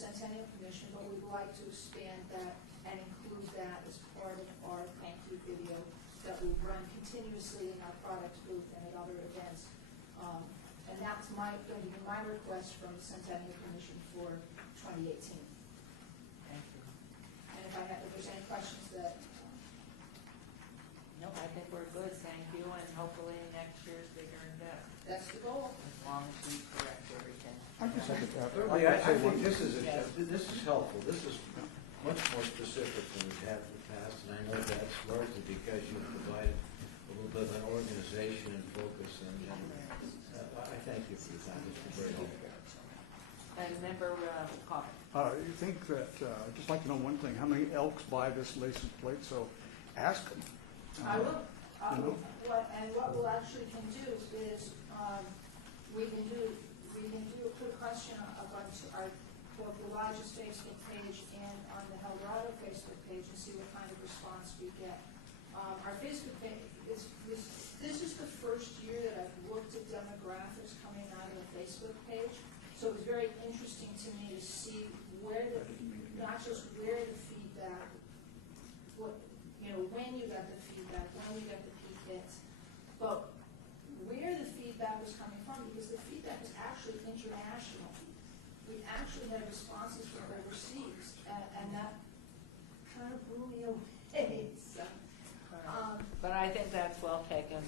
Centennial Commission, but we'd like to expand that and include that as part of our thank you video that we run continuously in our product booth and at other events. And that's going to be my request from the Centennial Commission for 2018. Thank you. And if there's any questions that, No, I think we're good, thank you, and hopefully next year's bigger and better, that's the goal. as long as we correct everything. I can second that. Thirdly, I think this is helpful. This is much more specific than we've had in the past, and I know that's largely because you've provided a little bit of an organization and focus, and I thank you for that. It's been very helpful. And Member Coffin. You think that, I'd just like to know one thing, how many Elks buy this license plate, so ask them. I will. You know? What we'll actually can do is, we can do a quick question about both the Lodge's Facebook page and on the Eldorado Facebook page and see what kind of response we get. Our Facebook page, this is the first year that I've looked at demographics coming out of the Facebook page. So it was very interesting to me to see not just where the feedback, when you got the feedback, when you got the peak hits, but where the feedback was coming from, because the feedback is actually international. We actually had responses from overseas, and that kind of blew me away. So, But I think that's well taken,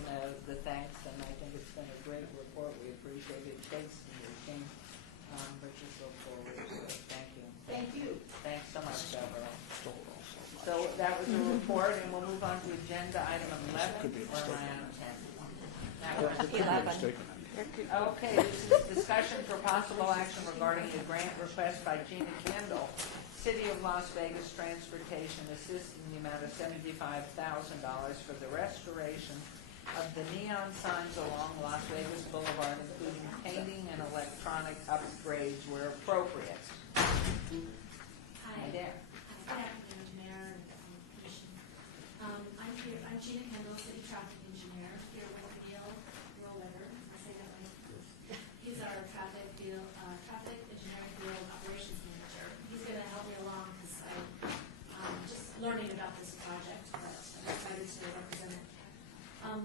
the thanks, and I think it's been a great report. We appreciate it. Takes your team, but just look forward to it. Thank you. thank you. Thanks so much, Deborah. So that was a report, and we'll move on to agenda item 11, or am I on 10? That was 11. Okay, this is discussion for possible action regarding a grant request by Gina Kendall, City of Las Vegas Transportation Assist in the amount of $75,000 for the restoration of the neon signs along Las Vegas Boulevard, including painting and electronic upgrades where appropriate. Hi there. Good afternoon, Mayor and Commission. I'm Gina Kendall, City Traffic Engineer, here with Neil Rollweather. I say that right. He's our traffic engineering field operations manager. He's going to help me along because I'm just learning about this project, but I'm excited to represent it.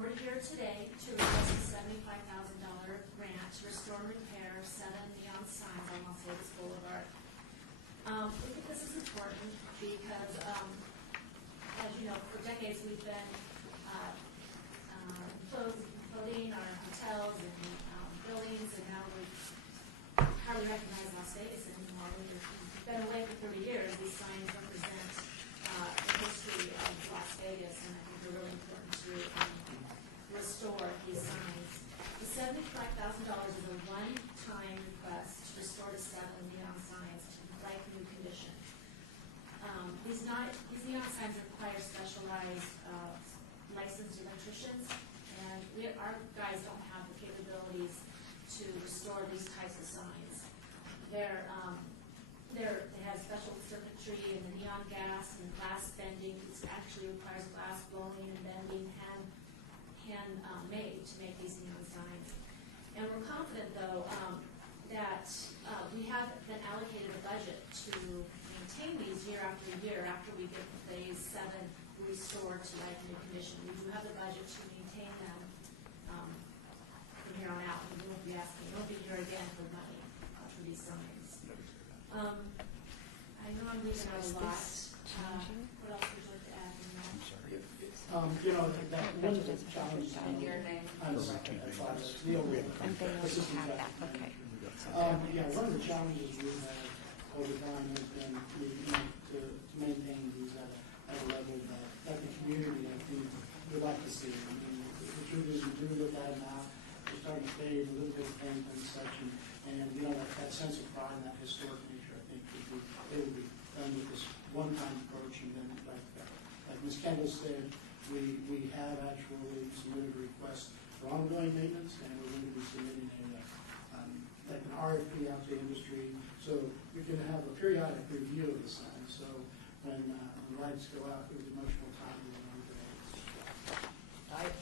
We're here today to request a $75,000 grant to restore and repair 7 neon signs on Las Vegas Boulevard. We think this is important because, as you know, for decades we've been closing our hotels and buildings, and now we hardly recognize Las Vegas anymore. We've been away for 30 years. These signs represent the history of Las Vegas, and I think they're really important to restore these signs. The $75,000 is a one-time request to restore the 7 neon signs to like new condition. These neon signs require specialized licensed electricians, and our guys don't have the capabilities to restore these types of signs. They have special circuitry in the neon gas and glass bending. It actually requires glass blowing and bending, hand made to make these neon signs. And we're confident, though, that we have been allocated a budget to maintain these year after year after we get phase 7 restored to like new condition. We do have the budget to maintain them from here on out. We won't be here again for money for these signs. I know I'm leaving out a lot. What else would you like to add? I'm sorry. That one of the challenges. And your name? I'm Neil Reed, assistant Okay. one of the challenges we've had over time has been to maintain these at a level that the community, I think, would like to see. I mean, the truth is, we do look at it now, we're starting to fade a little bit of paint and such, and that sense of pride and that historic nature, I think, it would be done with this one-time approach, and then, like Ms. Kendall said, we have actually submitted a request for ongoing maintenance, and we're going to be submitting like an RFP out to industry, so we can have a periodic review of the sign. So when the lights go out, it'll be much more timely than on today.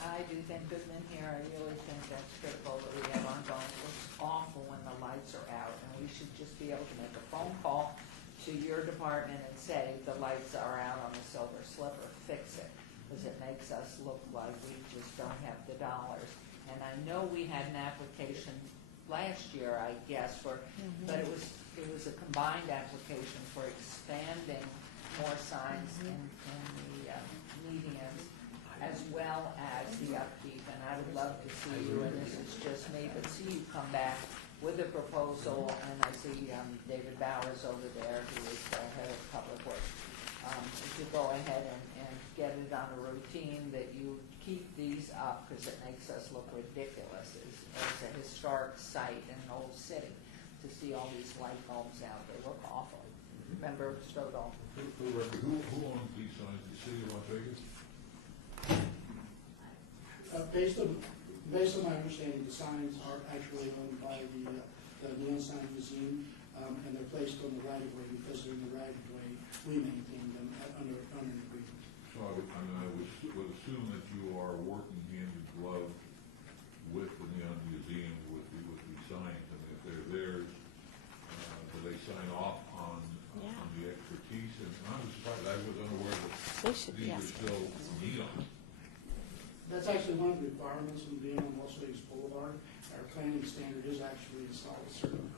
I do think Goodman here, I really think that's critical that we have ongoing. It looks awful when the lights are out, and we should just be able to make a phone call to your department and say, the lights are out on the Silver Slipper, fix it. Because it makes us look like we just don't have the dollars. And I know we had an application last year, I guess, but it was a combined application for expanding more signs in the medians, as well as the upkeep. And I would love to see you, and this is just me, but see you come back with a proposal. And I see David Bowers over there, who is the head of Public Works. If you go ahead and get it on a routine that you keep these up, because it makes us look ridiculous as a historic site in an old city to see all these light bulbs out. They look awful. Member Stovall. Who owns these signs? The city of Las Vegas? Based on my understanding, the signs are actually owned by the Neon Sign Museum, and they're placed on the right of way. Because they're in the right of way, we maintain them under an agreement. So I would assume that you are working hand in glove with the Neon Museum with these signs, and if they're theirs, do they sign off on the expertise? And I'm surprised, I was unaware that these are still neon. That's actually one of the requirements of being on Las Vegas Boulevard. Our planning standard is actually installed a certain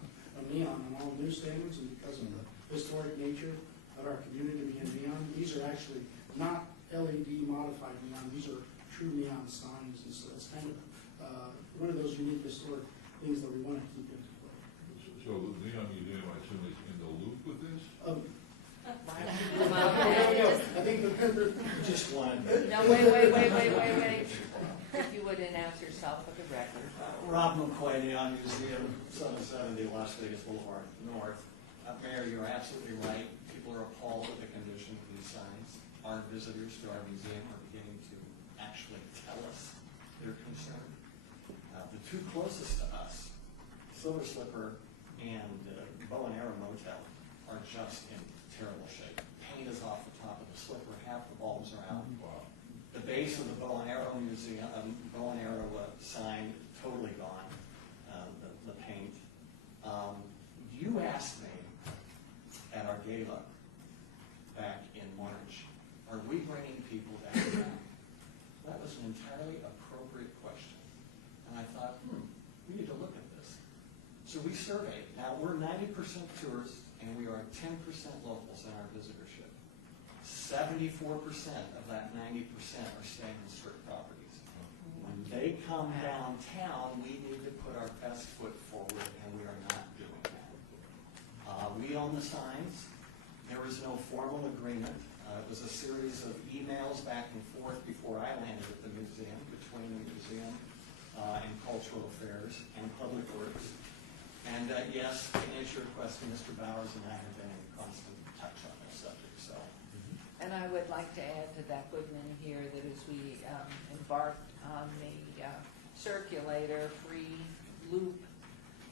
neon on all new standards, and because of the historic nature of our community being neon, these are actually not LED modified neon, these are true neon signs, and so that's kind of one of those unique historic things that we want to keep into play. So the Neon Museum, I assume, is in the loop with this? I think Just one. No, wait. If you would announce yourself for the record. Rob McCoy, Neon Museum, 770 Las Vegas Boulevard North. Mayor, you're absolutely right. People are appalled at the condition of these signs. Our visitors to our museum are beginning to actually tell us their concern. The two closest to us, Silver Slipper and Bow and Arrow Motel, are just in terrible shape. Paint is off the top of the slipper, half the bulbs are out. Wow. The base of the Bow and Arrow Museum, Bow and Arrow sign, totally gone, the paint. You asked me at our gala back in March, are we bringing people downtown? That was an entirely appropriate question. And I thought, we need to look at this. So we surveyed. Now, we're 90% tourists, and we are 10% locals in our visitorship. 74% of that 90% are staying in strip properties. When they come downtown, we need to put our best foot forward, and we are not doing that. We own the signs. There is no formal agreement. It was a series of emails back and forth before I landed at the museum, between the museum and Cultural Affairs and Public Works. And yes, to answer your question, Mr. Bowers and I have been in constant touch on this subject. So. And I would like to add to that, Goodman, here, that as we embarked on the circulator free loop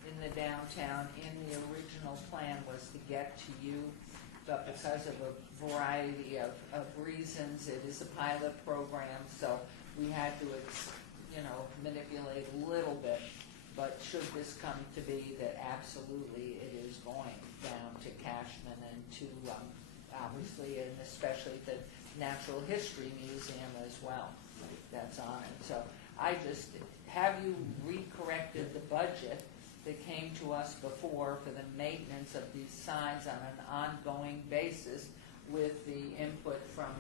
in the downtown, in the original plan was to get to you, but because of a variety of reasons, it is a pilot program, so we had to, manipulate a little bit. But should this come to be that absolutely it is going down to Cashman and to, obviously, and especially the Natural History Museum as well, that's on it. So have you recorrected the budget that came to us before for the maintenance of these signs on an ongoing basis with the input from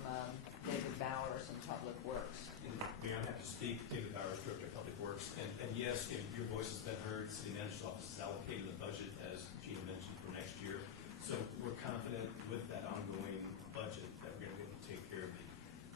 David Bowers and Public Works? Mayor, I have to speak, David Bowers, Director of Public Works, and yes, your voice has been heard. City Manager's Office has allocated the budget, as Gina mentioned, for next year. So we're confident with that ongoing budget that we're going to be able to take care of the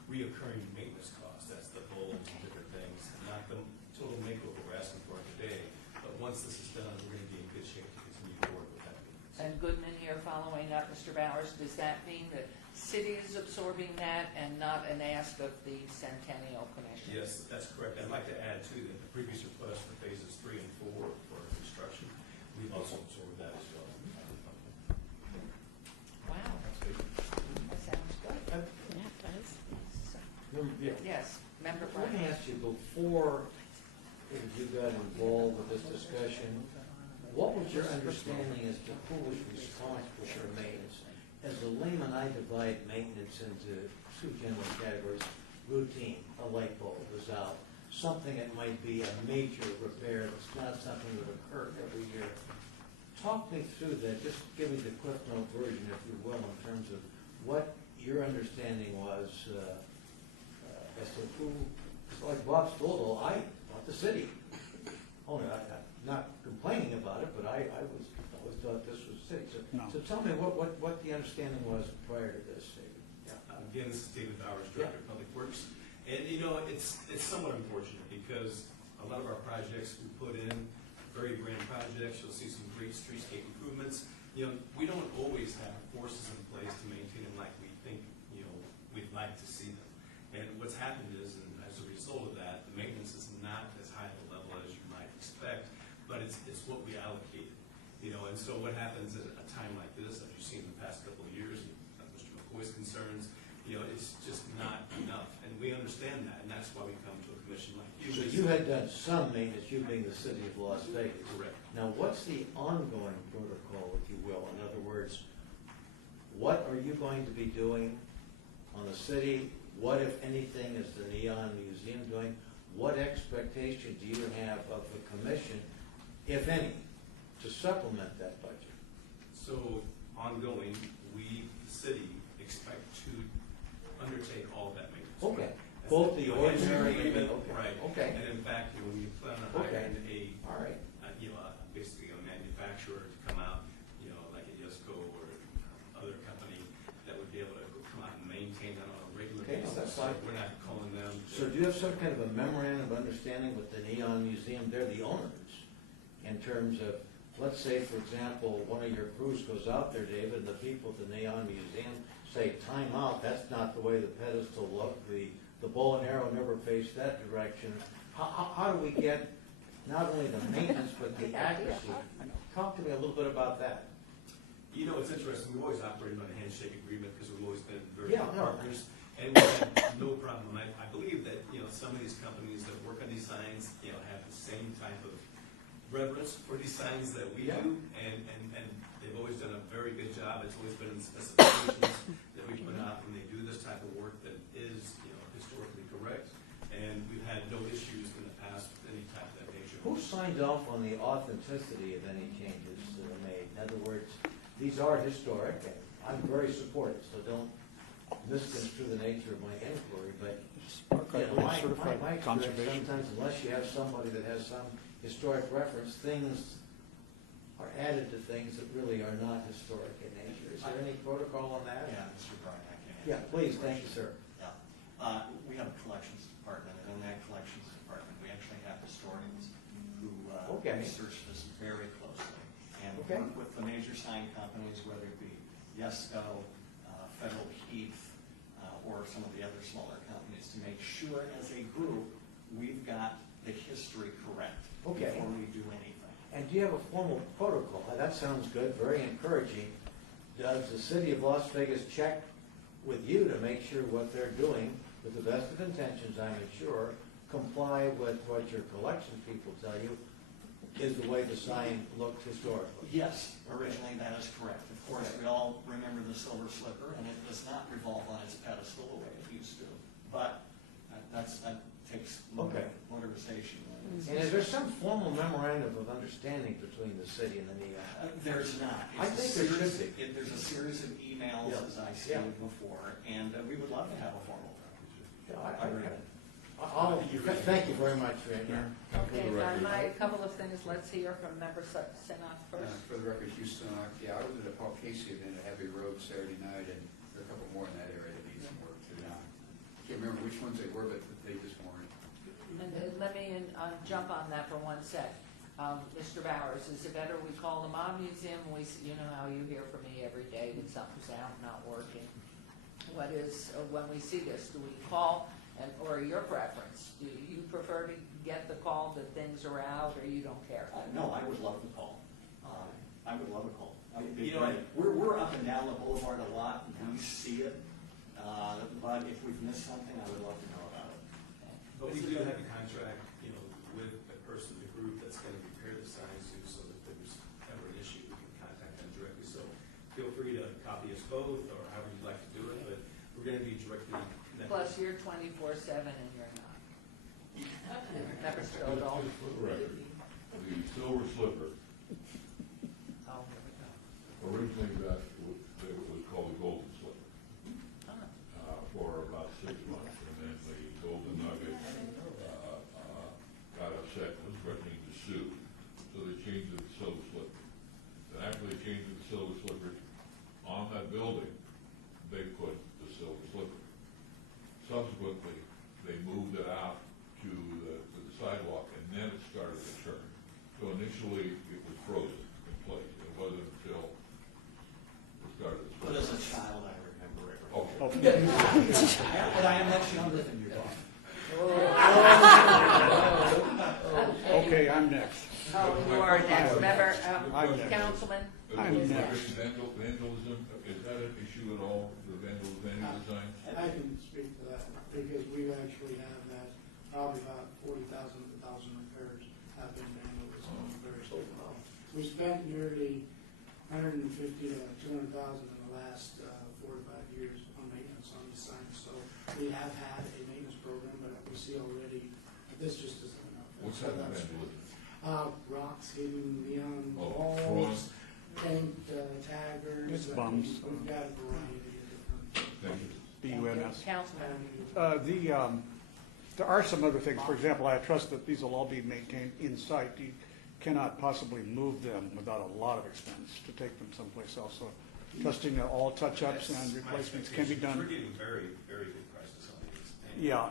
reoccurring maintenance costs. That's the bulbs and different things, not the total makeover we're asking for today. But once this is done, we're going to be in good shape to continue forward with that. And Goodman here following up, Mr. Bowers, does that mean that city is absorbing that and not an ask of the Centennial Commission? Yes, that's correct. I'd like to add too that the previous request for phases 3 and 4 for construction, we've also absorbed that as well. Wow. That sounds good. Yeah, it does. Yes, Member Let me Brown. ask you, before you got involved with this discussion, What was your understanding as to who was responsible for maintenance? As a layman, I divide maintenance into two general categories. Routine, a light bulb is out. Something that might be a major repair that's not something that would occur every year. Talk me through that, just give me the Cliff Note version, if you will, in terms of what your understanding was as to who, like Bob Stoll, I want the city. Oh, no, I'm not complaining about it, but I always thought this was city. So, No. so tell me what the understanding was prior to this, David. Again, this is David Bowers, Director of Public Works. And, you know, it's somewhat unfortunate because a lot of our projects we put in, very grand projects, you'll see some great streetscape improvements. You know, we don't always have forces in place to maintain them like we think, you know, we'd like to see them. And what's happened is, and as a result of that, the maintenance is not as high of a level as you might expect, but it's what we allocated. You know, and so what happens at a time like this, as you've seen in the past couple of years, Mr. McCoy's concerns, you know, it's just not enough. And we understand that, and that's why we come to a commission like you. So you had done some maintenance, you being the city of Las Vegas. Correct. Now, what's the ongoing protocol, if you will? In other words, what are you going to be doing on the city? What, if anything, is the Neon Museum doing? What expectation do you have of the commission, if any, to supplement that budget? So ongoing, we, the city, expect to undertake all of that maintenance. Okay. That's Both the the ordinary and agreement, okay. right. Okay. And in fact, you know, we plan on Okay. hiring All right. you know, basically a manufacturer to come out, you know, like a Yesco or other company that would be able to come out and maintain that on a regular Okay, basis. that's So fine. we're not calling them. So do you have some kind of a memorandum of understanding with the Neon Museum? They're the owners in terms of, let's say, for example, one of your crews goes out there, David, and the people at the Neon Museum say, time out, that's not the way the pedestal looked. The bow and arrow never faced that direction. How do we get not only the maintenance, but the accuracy? Talk to me a little bit about that. You know, it's interesting, we've always operated on a handshake agreement because we've always been very Yeah, good no. partners. And we have no problem. I believe that, you know, some of these companies that work on these signs, you know, have the same type of reverence for these signs that we Yeah. do. And they've always done a very good job. It's always been in the specifications that we put out when they do this type of work that is, you know, historically correct. And we've had no issues in the past with any type of that nature. Who signed off on the authenticity of any changes that are made? In other words, these are historic, and I'm very supportive, so don't misconstrue the nature of my inquiry, but you know, my experience, sometimes unless you have somebody that has some historic reference, things are added to things that really are not historic in nature. Is there any protocol on that? Yeah, Mr. Bryan, I can. Yeah, please, thank you, sir. Yeah. We have a collections department, and in that collections department, we actually have historians who Okay. research this very closely. And Okay. work with the major sign companies, whether it be Yesco, Federal Heath, or some of the other smaller companies, to make sure as a group, we've got the history correct Okay. before we do anything. And do you have a formal protocol? That sounds good, very encouraging. Does the city of Las Vegas check with you to make sure what they're doing, with the best of intentions, I'm sure, comply with what your collection people tell you is the way the sign looked historically? Yes, originally that is correct. Of course, we all remember the silver slipper, and it does not revolve on its pedestal the way it used to. But that takes motorization. And is there some formal memorandum of understanding between the city and the Neon? There's not. I think there should be. There's a series of emails, Yeah. as I stated before, and we would love to have a formal agreement. Thank you very much, Randy. Okay, a couple of things, let's hear from Member Sinnock first. For the record, Houston, I was at a Paul Casey event at Abbey Road Saturday night, and there are a couple more in that area that need some work too. I can't remember which ones they were, but they just weren't. And let me jump on that for one sec. Mr. Bowers, is it better we call the Mob Museum? You know how you hear from me every day when something's out, not working. What is, when we see this, do we call, or your preference? Do you prefer to get the call that things are out, or you don't care? No, I would love the call. I would love a call. You know, We're up and down the boulevard a lot, and we see it. But if we've missed something, I would love to know about it. But we do have a contract, you know, with the person, the group that's going to repair the signs too, so that there's both, or however you'd like to do it, but we're gonna be directly connected. Plus, you're 24/7 and you're not. Never showed all. For the record, the Silver Slipper, Oh, here we go. originally that was called the Golden Slipper, for about 6 months, and then the Golden Nugget, got upset and was threatening to sue, so they changed it to Silver Slipper. Then after they changed it to Silver Slipper, on that building, they put the Silver Slipper. Subsequently, they moved it out to the sidewalk, and then it started to turn. So initially, it was frozen in place. It wasn't until it started to But turn. as a child, I remember it. Okay. But I am much younger than you, Bob. Okay, I'm next. Oh, you are next. Remember, I'm next. Councilman? I'm next. Vandalism, is that an issue at all, the vandal sign? I can speak to that, because we actually have that, probably about 40,000 to 1,000 repairs have been vandalism in various different. We spent nearly 150 to 200,000 in the last 4 to 5 years on maintenance on these signs. So we have had a maintenance program, but we see already that this just isn't enough. What's So that that's- vandalism? Rocks hitting neon Oh, walls, paint, taggers. It's bums. We've got a variety of different. Thank you. BUNS. Councilman. There are some other things. For example, I trust that these will all be maintained in sight. You cannot possibly move them without a lot of expense to take them someplace else. So trusting that all touch-ups and replacements can be We're done. getting very, very good prices on these. And- Yeah,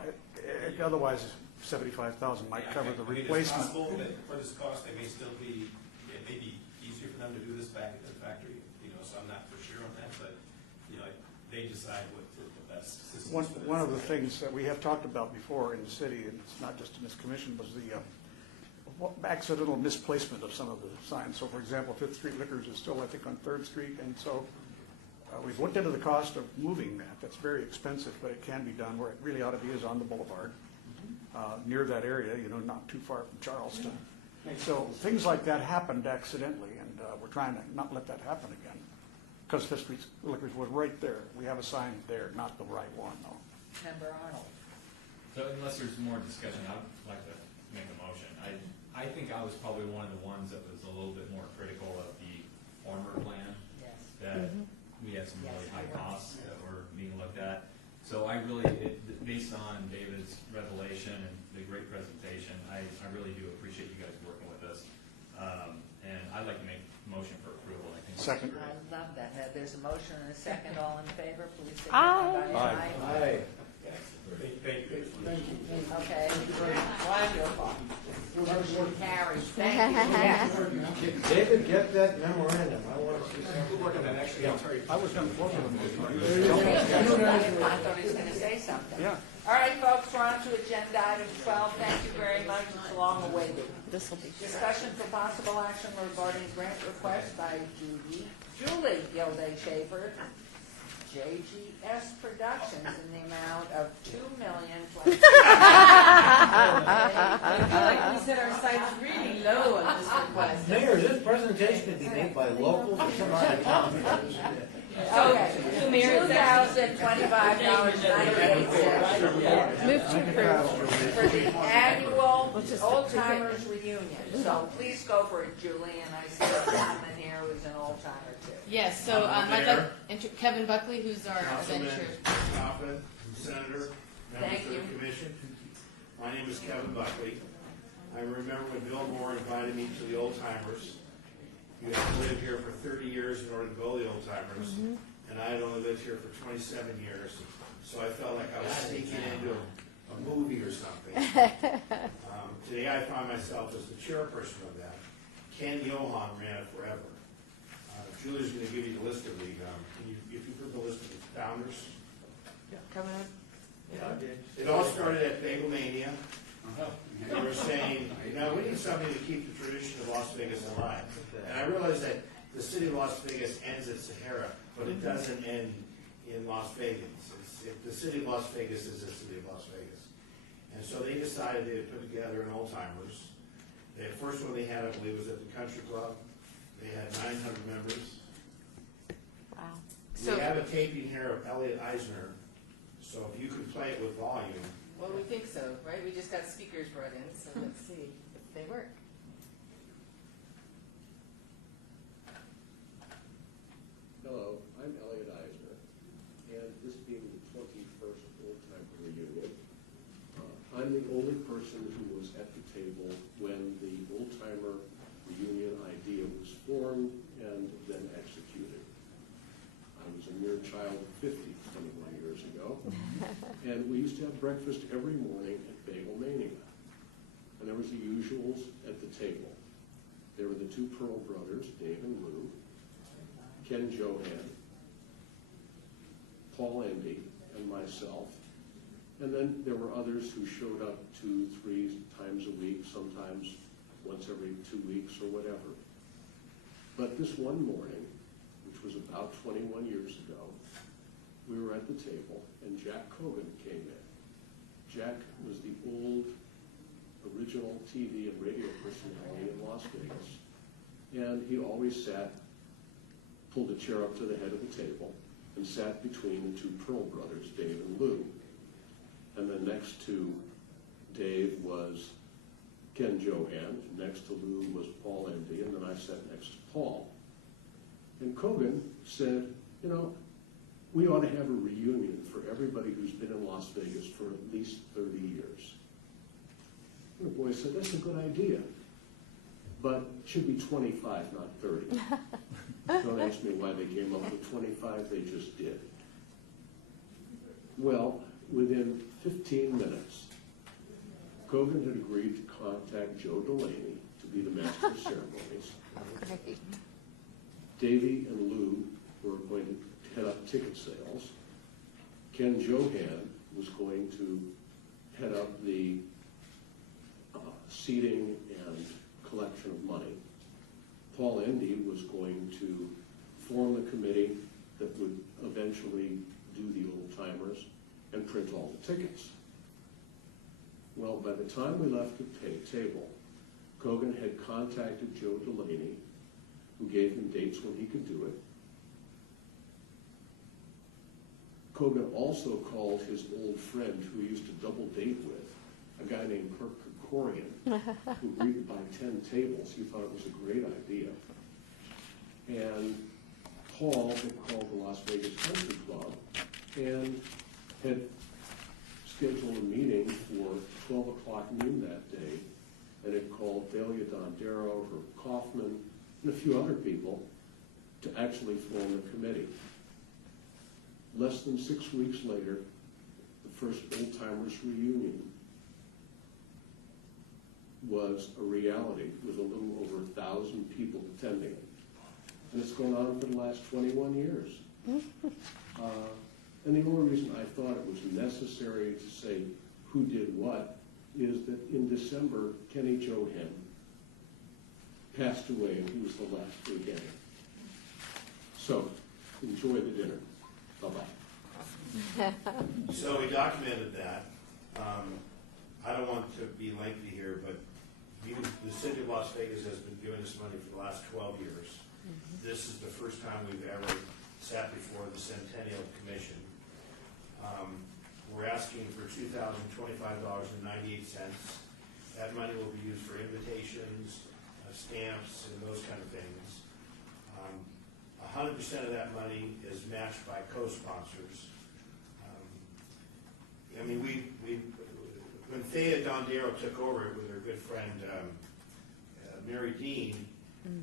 otherwise 75,000 might cover the I mean, replacement. It's possible that for this cost, they may still be, it may be easier for them to do this back at the factory, so I'm not for sure on that, but, they decide what the best system is for this. One of the things that we have talked about before in the city, and it's not just in this commission, was the accidental misplacement of some of the signs. So for example, Fifth Street Liquors is still, I think, on Third Street, and so we've looked into the cost of moving that. That's very expensive, but it can be done. Where it really ought to be is on the boulevard, near that area, not too far from Charleston. So things like that happened accidentally, and we're trying to not let that happen again. Because Fifth Street Liquors was right there. We have a sign there, not the right one, though. Member Arnold. So unless there's more discussion, I'd like to make a motion. I think I was probably one of the ones that was a little bit more critical of the former plan. Yes. That we had some really high costs that were being looked at. So I really, based on David's revelation and the great presentation, I really do appreciate you guys working with us. And I'd like to make a motion for approval. I think. Second. I love that. There's a motion and a second. All in favor, please signify by aye. Aye. Thank you. Okay. Wonderful. Motion carries. Thank you. Yes. David, get that memorandum, I want to see We'll something. work on that actually. I'll tell you. I was going to close with a motion. I thought he was going to say something. Yeah. All right, folks, we're on to agenda item 12. Thank you very much. It's long awaited. This will be. Discussion for possible action regarding grant request by Julie Gilday Schaefer, JGS Productions, in the amount of $2 million. I feel like we set our sights really low on this request. Mayor, this presentation could be made by locals or some out of town. Okay, So, Mayor, $2,025.98 Move to approve. for the annual Old Timers Reunion. So please go for it, Julie, and I see a gentleman here who's an old timer too. Yes, so I'd like to Kevin Buckley, who's our Councilman venture. Coffin, Senator, members Thank of you. the commission. My name is Kevin Buckley. I remember when Bill Moore invited me to the Old Timers. You have to live here for 30 years in order to go to the Old Timers, and I had only lived here for 27 years, so I felt like I was sneaking into a movie or something. Today I find myself as the chairperson of that. Ken Johan ran it forever. Julie's going to give you the list of the, if you put the list of the founders. Coming up. It all started at Bagel-Mania. They were saying, we need something to keep the tradition of Las Vegas alive. And I realized that the city of Las Vegas ends at Sahara, but it doesn't end in Las Vegas. The city of Las Vegas is the city of Las Vegas. And so they decided they would put together an old timers. The first one they had, I believe, was at the Country Club. They had 900 members. Wow. We have have a taping here of Elliot Eisner, so if you could play it with volume. Well, we think so, right? We just got speakers brought in, so let's see if they work. Hello, I'm Elliot Eisner, and this being the 21st old-timer reunion, I'm the only person who was at the table when the old-timer reunion idea was formed and then executed. I was a mere child of 50 21 years ago, and we used to have breakfast every morning at Bagel Mania. And there was the usuals at the table. There were the two Pearl brothers, Dave and Lou, Ken Johan, Paul Endy, and myself. And then there were others who showed up 2, 3 times a week, sometimes once every 2 weeks or whatever. But this one morning, which was about 21 years ago, we were at the table and Jack Cogan came in. Jack was the old original TV and radio personality in Las Vegas. And he always sat, pulled a chair up to the head of the table, and sat between the two Pearl brothers, Dave and Lou. And then next to Dave was Ken Johan, next to Lou was Paul Endy, and then I sat next to Paul. And Cogan said, you know, we ought to have a reunion for everybody who's been in Las Vegas for at least 30 years. And the boy said, that's a good idea, but it should be 25, not 30. Don't ask me why they came up with 25, they just did. Well, within 15 minutes, Cogan had agreed to contact Joe Delaney to be the master of ceremonies. Great. Davey and Lou were going to head up ticket sales. Ken Johan was going to head up the seating and collection of money. Paul Endy was going to form the committee that would eventually do the old-timers and print all the tickets. Well, by the time we left the table, Cogan had contacted Joe Delaney, who gave him dates when he could do it. Cogan also called his old friend who he used to double date with, a guy named Kirk Kerkorian, who agreed to buy 10 tables. He thought it was a great idea. And Paul had called the Las Vegas Country Club and had scheduled a meeting for 12 o'clock noon that day, and had called Delia Dondero, Herb Kaufman, and a few other people to actually form the committee. Less than 6 weeks later, the first Old Timers reunion was a reality with a little over 1,000 people attending it. And it's gone on for the last 21 years. And the only reason I thought it was necessary to say who did what is that in December, Kenny Johan passed away and he was the last beginning. So, enjoy the dinner. Bye-bye. So we documented that. I don't want to be lengthy here, but the city of Las Vegas has been giving us money for the last 12 years. This is the first time we've ever sat before the Centennial Commission. We're asking for $2,025.98. That money will be used for invitations, stamps, and those kind of things. 100% of that money is matched by co-sponsors. I mean, when Thea Dondero took over it with her good friend Mary Dean,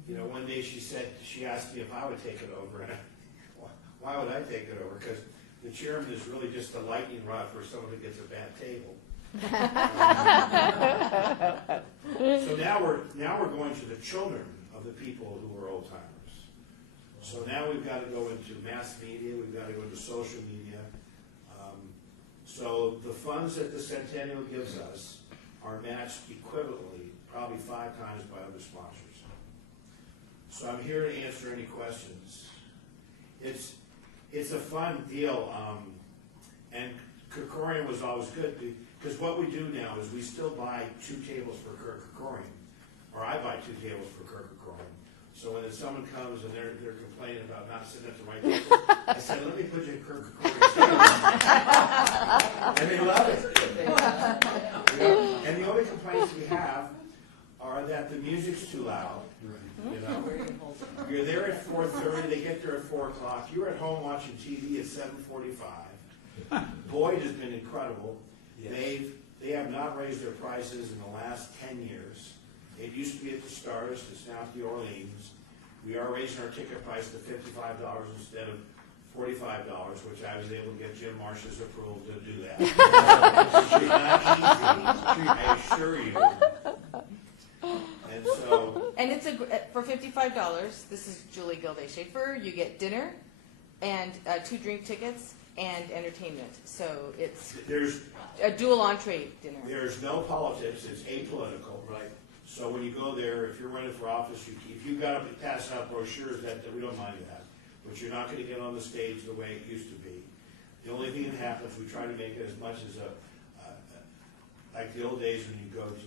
you know, one day she asked me if I would take it over, and why would I take it over? Because the chairman is really just a lightning rod for someone who gets a bad table. So now we're going to the children of the people who are old timers. So now we've got to go into mass media, we've got to go into social media. So the funds that the Centennial gives us are matched equivalently, probably 5 times by other sponsors. So I'm here to answer any questions. It's a fun deal, and Kerkorian was always good, because what we do now is we still buy 2 tables for Kerkorian, or I buy 2 tables for Kerkorian. So when someone comes and they're complaining about not sitting at the right table, I said, let me put you in Kirk and they love it. You know? And the only complaints we have are that the music's too loud. You know, you're there at 4:30, they get there at 4 o'clock. You're at home watching TV at 7:45. Boyd has been incredible. They have not raised their prices in the last 10 years. It used to be at the Stardust, it's now at the Orleans. We are raising our ticket price to $55 instead of $45, which I was able to get Jim Marsh's approval to do that. It's not easy, I assure you. And so, And it's for $55. This is Julie Gilday Schaefer. You get dinner and 2 drink tickets and entertainment. So it's there's a dual entree dinner. There's no politics, it's apolitical. Right. So when you go there, if you're running for office, if you've got to be passing out brochures, that we don't mind that. But you're not going to get on the stage the way it used to be. The only thing that happens, we try to make it as much as like the old days when you go to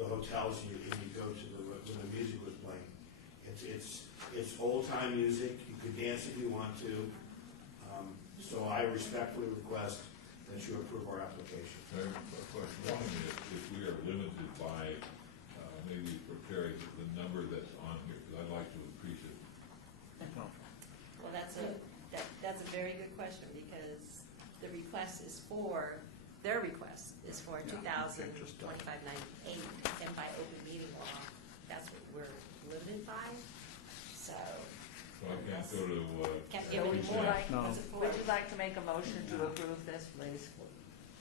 the hotels and you go to when the music was playing. It's old time music. You can dance if you want to. So I respectfully request that you approve our application. I have a question. One is if we are limited by maybe preparing the number that's on here, because I'd like to increase it. Well, that's a very good question, because the request is for, their request is for 2,025.98, and by open meeting law, that's what we're limited by, so. So I can't go to, Can't give any more. No. What's it for? Would you like to make a motion to approve this, please?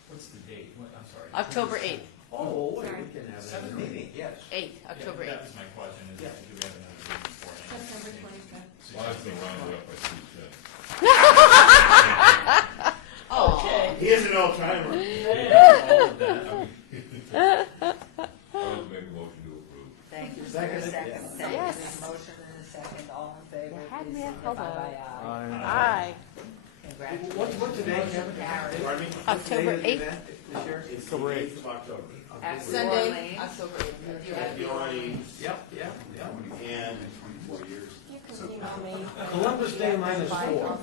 What's the date? I'm sorry. October 8th. Oh, we Sorry. can have that meeting, yes. 8th, October Yeah, 8th. that was my question, is do we have another date before? September 25th. well, I've been rounded up by 2 cents. Okay. He is an old timer. All of that. I would make a motion to approve. Thank you. Is there a Second. second? Thank you. Yes. There's a motion and a second. All in favor, You had please me at signify hello. by aye. Aye. Congratulations. What's the date, Kevin? Carried. Pardon me? October 8th. This year? It's the October 8th of October. At Sunday, Orleans. October 8th. At the Orleans. Yep. And 24 years. You can email me. Columbus Day minus 4.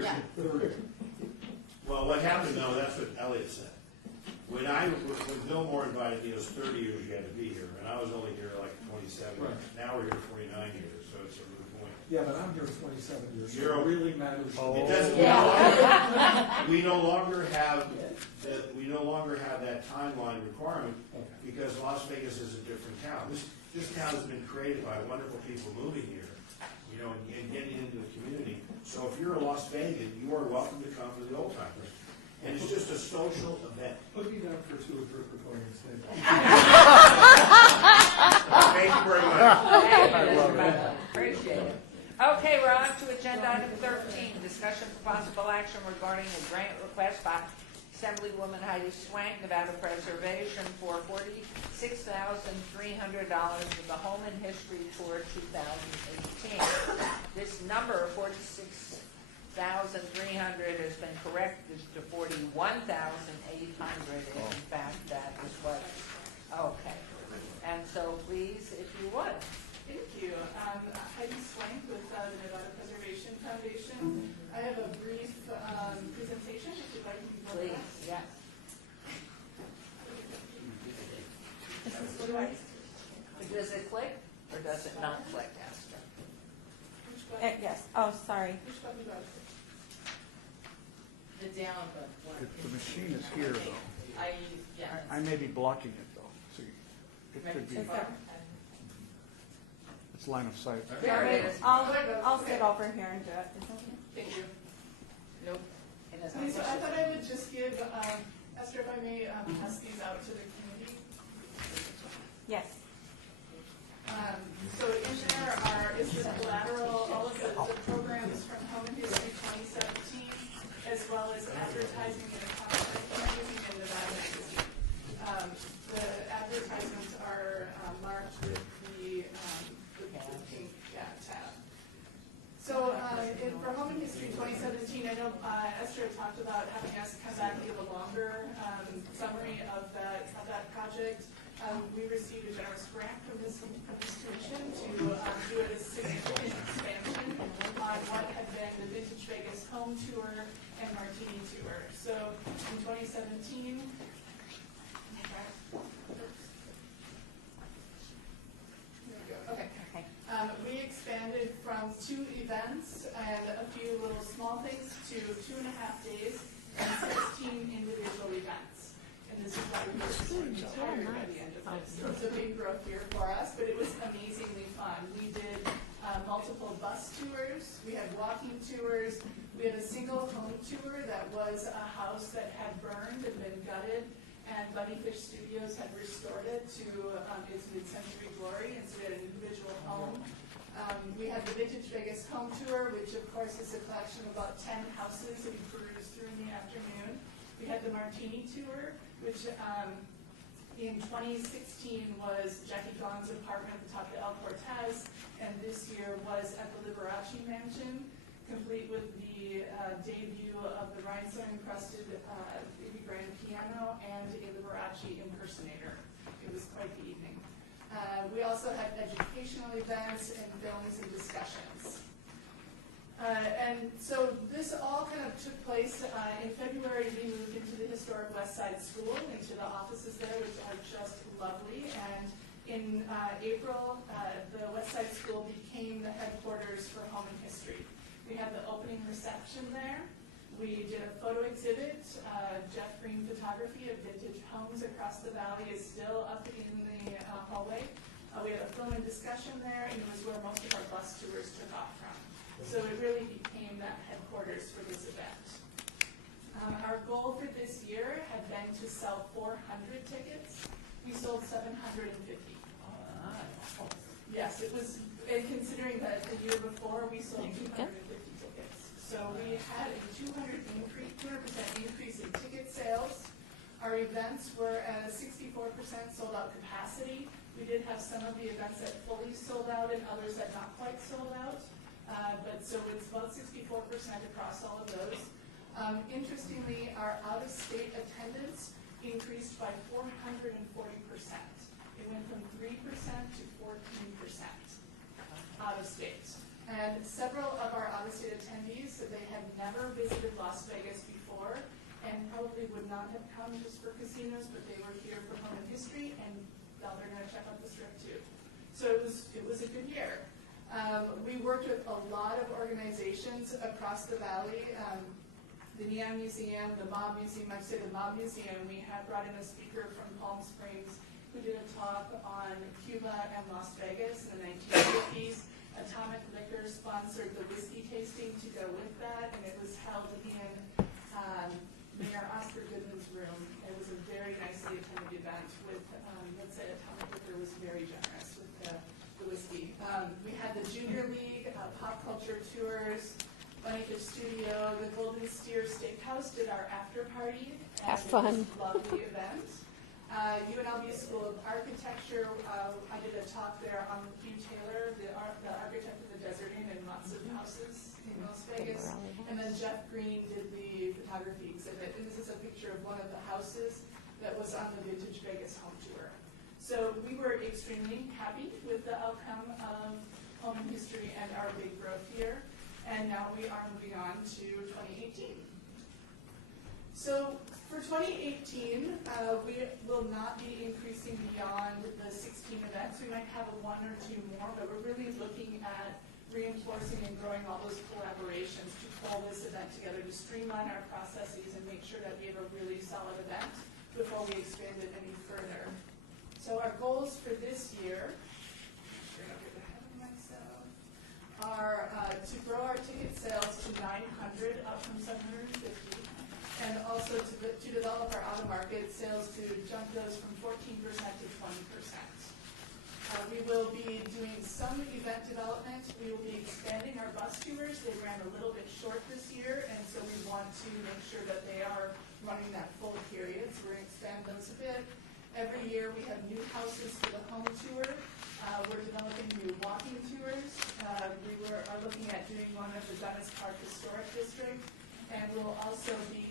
Yeah. well, what happened though, that's what Elliot said. When Bill Moore invited me, it was 30 years you had to be here, and I was only here like 27. Right. Now we're here 49 years, so it's a moot point. Yeah, but I'm here 27 years, so You're- it really matters. It doesn't. We no longer have that timeline requirement because Las Vegas is a different town. This town has been created by wonderful people moving here, you know, and getting into the community. So if you're a Las Vegan, you are welcome to come to the Old Timers. And it's just a social event. Put me down for 2 or 3 recordings. Thank you very much. Thank you, Mr. Butler. Appreciate it. Okay, we're on to agenda item 13, discussion for possible action regarding a grant request by Assemblywoman Heidi Swank, Nevada Preservation, for $46,300 for the Home and History Tour 2018. This number, 46,300, has been corrected to 41,800. In fact, that is what. Okay. And so, please, if you would. Thank you. Heidi Swank with the Nevada Preservation Foundation. I have a brief presentation if you'd like to go Please, back. yes. Does it click or does it not click, Esther? Which button? Yes, oh, sorry. Which button do I click? The down button. The machine is here, though. I may be blocking it, though. See, it could be, Is that- it's line of sight. There it is. I'll sit over here and do it. Thank you. Nope. And it's Okay, so not- I thought I would just give, Esther, if I may, pass these out to the community. Yes. So in there is the collateral, all of the programs from Home and History 2017, as well as advertising in a contract magazine in Nevada magazine. The advertisements are marked with the pink tab. So for Home and History 2017, I know Esther talked about having us come back and give a longer summary of that project. We received a generous grant from this commission to 2 events and a few little small things to 2.5 days and 16 individual events. And this is why we were retired by the end of this. So it's a big growth year for us, but it was amazingly fun. We did multiple bus tours, we had walking tours, we had a single home tour that was a house that had burned and been gutted, and Bunnyfish Studios had restored it to its mid-century glory, and so we had an individual home. We had the Vintage Vegas Home Tour, which of course is a collection of about 10 houses that we perused through in the afternoon. We had the Martini Tour, which in 2016 was Jackie Gaughan's apartment at the top of El Cortez, and this year was at the Liberace Mansion, complete with the debut of the rhinestone-encrusted baby grand piano and a Liberace impersonator. It was quite the evening. We also had educational events and films and discussions. And so this all kind of took place in February. We moved into the historic West Side School, into the offices there, which are just lovely. And in April, the West Side School became the headquarters for Home and History. We had the opening reception there. We did a photo exhibit. Jeff Green Photography of vintage homes across the valley is still up in the hallway. We had a film and discussion there, and it was where most of our bus tours took off from. So it really became that headquarters for this event. Our goal for this year had been to sell 400 tickets. We sold 750. Yes, it was, and considering that the year before we sold 250 tickets. So we had a 200% increase in ticket sales. Our events were at a 64% sold out capacity. We did have some of the events that fully sold out and others that not quite sold out. But so it's about 64% across all of those. Interestingly, our out-of-state attendance increased by 440%. It went from 3% to 14% out of state. And several of our out-of-state attendees, they had never visited Las Vegas before and probably would not have come just for casinos, but they were here for Home and History, and now they're going to check out the Strip too. So it was a good year. We worked with a lot of organizations across the valley. The Neon Museum, the Mob Museum, I'd say the Mob Museum, we had brought in a speaker from Palm Springs who did a talk on Cuba and Las Vegas in the 1950s. Atomic Liquor sponsored the whiskey tasting to go with that, and it was held in Mayor Oscar Goodman's room. It was a very nicely attended event with, let's say Atomic Liquor was very generous with the whiskey. We had the Junior League, pop culture tours, Bunnyfish Studio, the Golden Steer Steakhouse did our after party. Have fun. It was a lovely event. UNLV School of Architecture, I did a talk there on Hugh Taylor, the architect of the Desert Inn and lots of houses in Las Vegas. And then Jeff Green did the photography exhibit. And this is a picture of one of the houses that was on the Vintage Vegas Home Tour. So we were extremely happy with the outcome of Home and History and our big growth year. And now we are moving on to 2018. So for 2018, we will not be increasing beyond the 16 events. We might have one or two more, but we're really looking at reinforcing and growing all those collaborations to pull this event together, to streamline our processes and make sure that we have a really solid event before we expand it any further. So our goals for this year, are to grow our ticket sales to 900, up from 750, and also to develop our out-of-market sales to jump those from 14% to 20%. We will be doing some event development. We will be expanding our bus tours. They ran a little bit short this year, and so we want to make sure that they are running that full period, so we're going to expand those a bit. Every year we have new houses for the home tour. We're developing new walking tours. We are looking at doing one at the Dennis Park Historic District, and we'll also be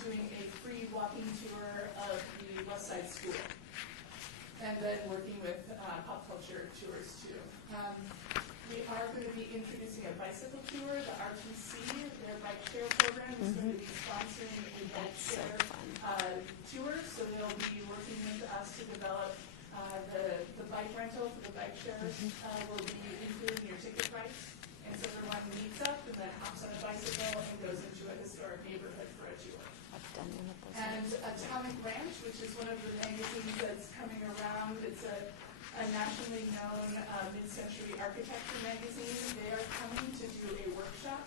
doing a free walking tour of the West Side School, and then working with pop culture tours too. We are going to be introducing a bicycle tour. The RTC, their bike share program, is going to be sponsoring a bike share tour, so they'll be working with us to develop The bike rental for the bike share will be included in your ticket price. And so everyone meets up and then hops on a bicycle and goes into a historic neighborhood for a tour. I've done one of those. And Atomic Ranch, which is one of the magazines that's coming around, it's a nationally known mid-century architecture magazine. They are coming to do a workshop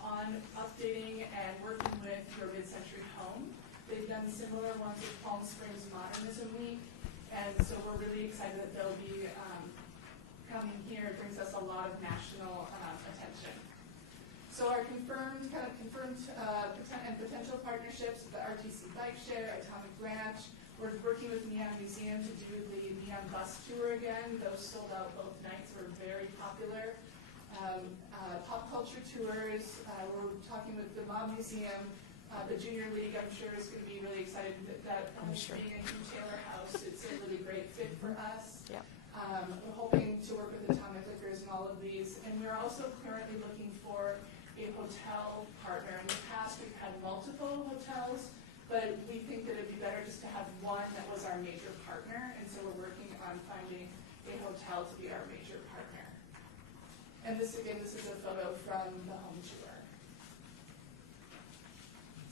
on updating and working with your mid-century home. They've done similar ones with Palm Springs Modernism Week, and so we're really excited that they'll be coming here. It brings us a lot of national attention. So our confirmed and potential partnerships with the RTC Bike Share, Atomic Ranch. We're working with Neon Museum to do the Neon Bus Tour again. Those sold out both nights, were very popular. Pop culture tours. We're talking with the Mob Museum. The Junior League, I'm sure, is going to be really excited that being in Hugh Taylor House, it's a really great fit for us. Yep. We're hoping to work with Atomic Liquors and all of these. And we're also currently looking for a hotel partner. In the past, we've had multiple hotels, but we think that it'd be better just to have one that was our major partner. And so we're working on finding a hotel to be our major partner. And this, again, this is a photo from the home tour.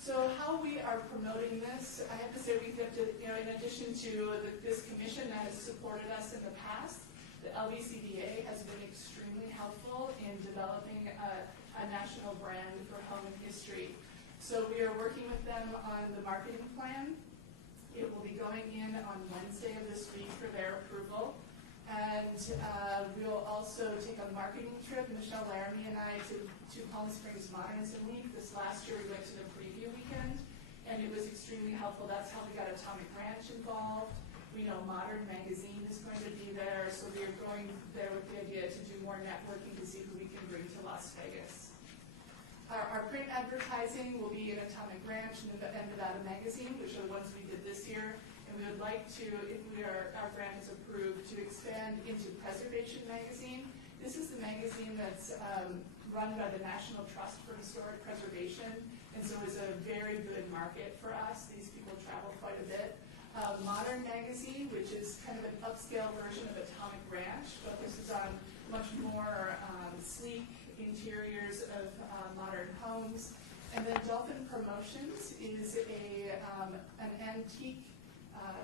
So how we are promoting this, I have to say we have to, in addition to this commission that has supported us in the past, the LBCDA has been extremely helpful in developing a national brand for home and history. So we are working with them on the marketing plan. It will be going in on Wednesday of this week for their approval. And we will also take a marketing trip, Michelle Laramie and I, to Palm Springs Modernism Week. This last year we went to the preview weekend, and it was extremely helpful. That's how we got Atomic Ranch involved. We know Modern Magazine is going to be there, so we are going there with the idea to do more networking to see who we can bring to Las Vegas. Our print advertising will be in Atomic Ranch and Nevada Magazine, which are the ones we did this year. We would like to, if our grant is approved, to expand into Preservation Magazine. This is the magazine that's run by the National Trust for Historic Preservation, and so it's a very good market for us. These people travel quite a bit. Modern Magazine, which is kind of an upscale version of Atomic Ranch, focuses on much more sleek interiors of modern homes. And then Dolphin Promotions is an antique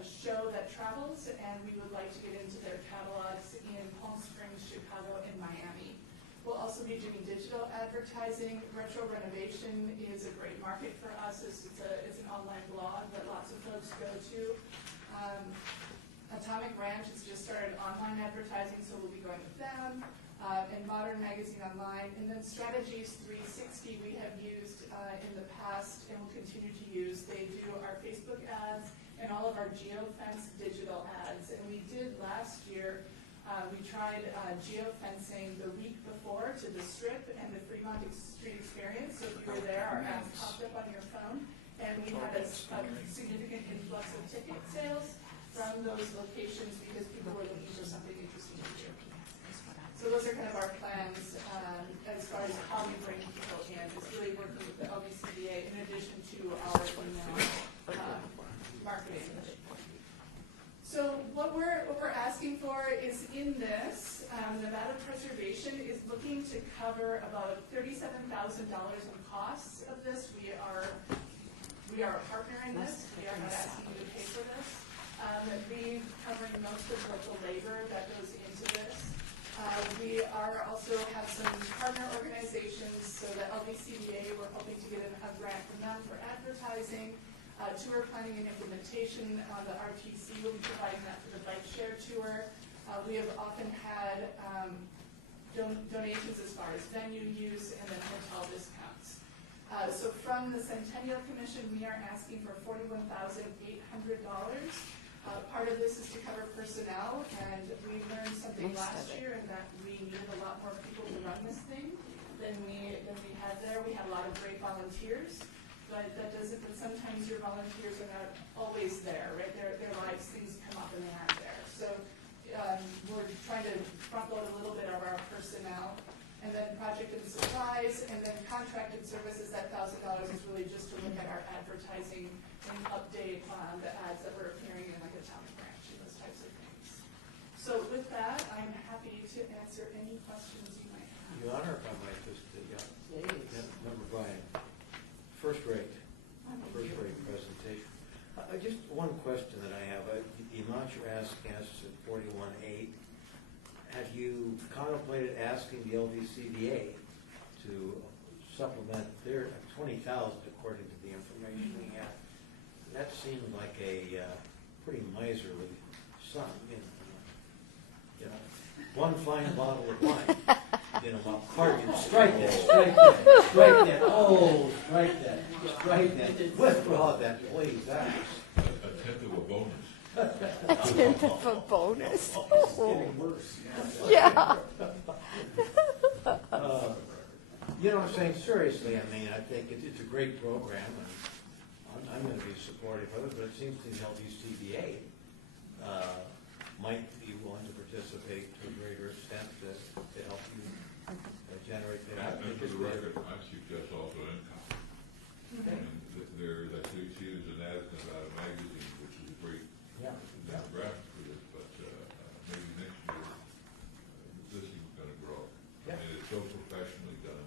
show that travels, and we would like to get into their catalogs in Palm Springs, Chicago, and Miami. We'll also be doing digital advertising. Retro Renovation is a great market for us. It's an online blog that lots of folks go to. Atomic Ranch has just started online advertising, so we'll be going with them. And Modern Magazine online. And then Strategies 360 we have used in the past and will continue to use. They do our Facebook ads and all of our geofence digital ads. And we did last year, we tried geofencing the week before to the Strip and the Fremont Street Experience. So if you were there, our ads popped up on your phone. And we had a significant influx of ticket sales from those locations because people were looking for something interesting to do. So those are kind of our plans as far as how we bring people in. It's really working with the LBCDA in addition to our marketing. So what we're asking for is in this, Nevada Preservation is looking to cover about $37,000 in costs of this. We are a partner in this. We are not asking you to pay for this. We're covering most of the labor that goes into this. We also have some partner organizations, so the LBCDA, we're hoping to get a grant from them for advertising. Tour planning and implementation, the RTC will be providing that for the bike share tour. We have often had donations as far as venue use and then hotel discounts. So from the Centennial Commission, we are asking for $41,800. Part of this is to cover personnel, and we learned something last year in that we needed a lot more people to run this thing than we had there. We had a lot of great volunteers, but that doesn't. But sometimes your volunteers are not always there, right? Their lives, things come up and they aren't there. So we're trying to front load a little bit of our personnel, and then project and supplies, and then contracted services. That $1,000 is really just to look at our advertising and update the ads that were appearing in like Atomic Ranch and those types of things. So with that, I'm happy to answer any questions you might have. Your Honor, if I might just, Member Bryan, first rate presentation. Just one question that I have. The amount you're asking us at 41.8, have you contemplated asking the LVCVA to supplement their 20,000 according to the information we have? That seemed like a pretty miserly sum, you know, one fine bottle of wine. You know, strike that, oh, strike that, withdraw that, please, that's. A tenth of a bonus. A tenth of a bonus. It's getting worse. Yeah. You know what I'm saying? Seriously, I mean, I think it's a great program, and I'm going to be supportive of it, but it seems to me LVCVA might be willing to participate to a greater extent to help you generate that. And for the record, I suggest also income. And there's, I see there's an ad about a magazine, which is a great demographic for this, but maybe next year, this is going to grow. I mean, it's so professionally done,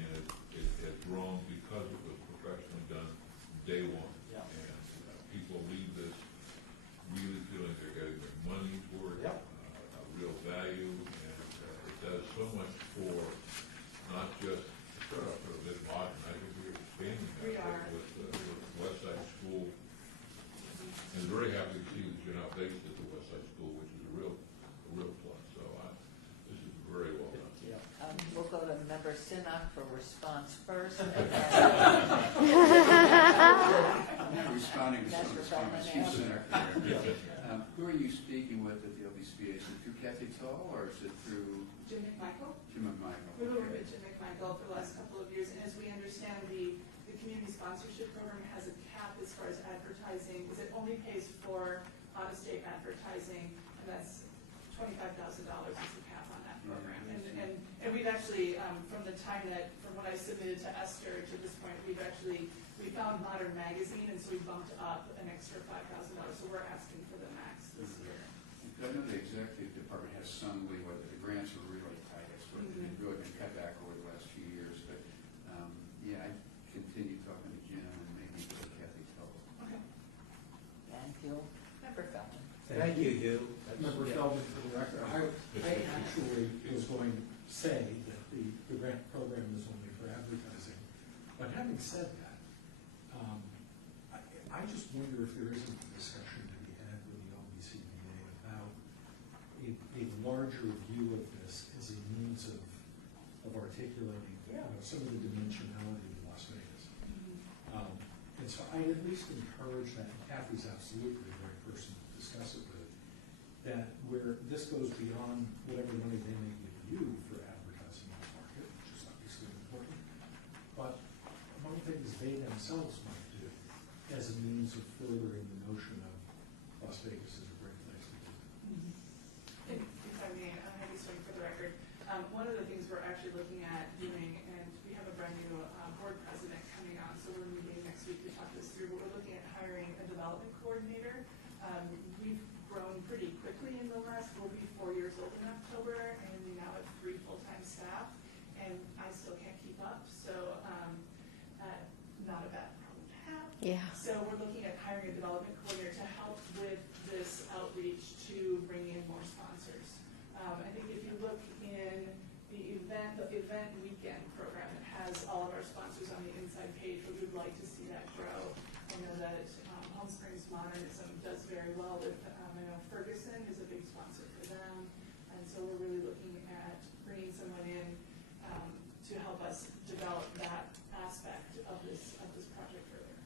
and it has grown because it was professionally done day one. And people leave this really feeling they're getting their money's worth, a real value, and it does so much for not just start off a bit modern. I think we're expanding that with Westside School. And very happy to see that you're now based at the Westside School, which is a real plus. So this is very well done. We'll go to Member Sinnock for response first. I'm not responding to some response. Who are you speaking with at the LVCVA? Is it through Kathy Tull or is it through Jim McMichael? Jim McMichael? We've worked with Jim McMichael for the last couple of years, and as we understand, the community sponsorship program has a cap as far as advertising, because it only pays for out-of-state advertising, and that's $25,000 is the cap on that program. And we've actually, from the time that, from when I submitted to Esther to this point, we found Modern Magazine, and so we bumped up an extra $5,000, so we're asking for the max this year. I know the executive department has some leeway, but the grants are really tight. It's really been cut back over the last few years, but I continue talking to Jim and maybe to Kathy Tull. Okay. Thank you. Member Feldman. Thank you, Hugh. Member Feldman, for the record, I actually was going to say that the grant program is only for advertising. But having said that, I just wonder if there isn't a discussion to be had with the LVCVA about a larger view of this as a means of articulating some of the dimensionality of Las Vegas. And so I at least encourage that, and Kathy's absolutely the right person to discuss it with, that where this goes beyond whatever money they may give you for advertising in the market, which is obviously important, but among things they themselves might do as a means of furthering the notion of Las Vegas as a great place to live. If I may, I'm happy to speak for the record. One of the things we're actually looking at doing, and we have a brand new board president coming on, so we're meeting next week to talk this through, but we're looking at hiring a development coordinator. We've grown pretty quickly in the last, we'll be 4 years old in October, and we now have 3 full-time staff, and I still can't keep up, so not a bad problem to have. Yeah. So we're looking at hiring a development coordinator to help with this outreach to bring in more sponsors. I think if you look in the event weekend program, it has all of our sponsors on the inside page, but we'd like to see that grow. I know that Home Springs Modernism does very well with, I know Ferguson is a big sponsor for them, and so we're really looking at bringing someone in to help us develop that aspect of this project further.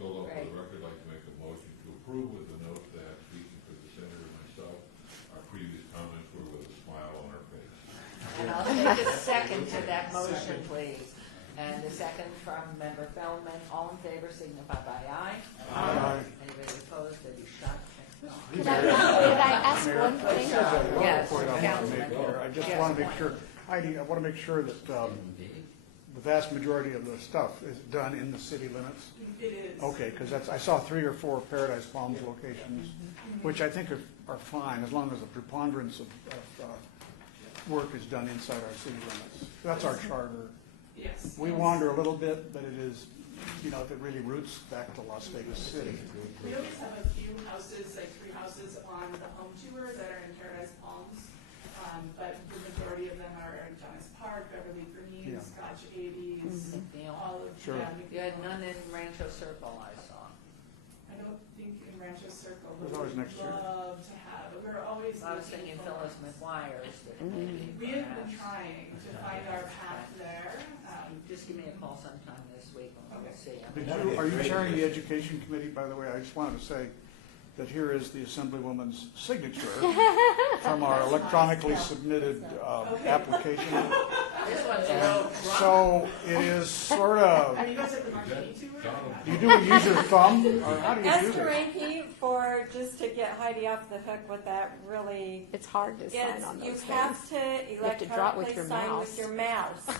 Bill, for the record, I'd like to make a motion to approve with the note that, speaking for the senator and myself, our previous comments were with a smile on our face. And I'll take a second to that motion, please. And the second from Member Feldman. All in favor, signify by aye. Aye. Anybody opposed, they'll be shot. Could I ask one thing? Yes. I just want to make sure, Heidi, I want to make sure that the vast majority of the stuff is done in the city limits? It is. Okay, because I saw 3 or 4 Paradise Palms locations, which I think are fine, as long as the preponderance of work is done inside our city limits. That's our charter. Yes. We wander a little bit, but it is, you know, if it really roots back to Las Vegas City. We always have a few houses, like 3 houses on the home tour that are in Paradise Palms. But the majority of them are in Giants Park, Beverly Green, Yeah. Scotch 80s, all of Sure. them. You had none in Rancho Circle, I saw. I don't think in Rancho Circle, It was but always we'd next year. love to have, but we're always I was looking thinking for- Phyllis McGuire's. that maybe We have been perhaps- trying to find our path there. Just give me a call sometime this week and we'll see. Are you chairing the education committee, by the way? I just wanted to say that here is the Assemblywoman's signature from our electronically submitted application. This one's a little drunk. So it is sort of, Are you guys at the martini tour? do you do a use your thumb, or how do you do Esther this? Ranke, for just to get Heidi off the hook with that, really, It's hard to sign on you those have things. to have to draw it with electronically your sign mouse. with your mouse.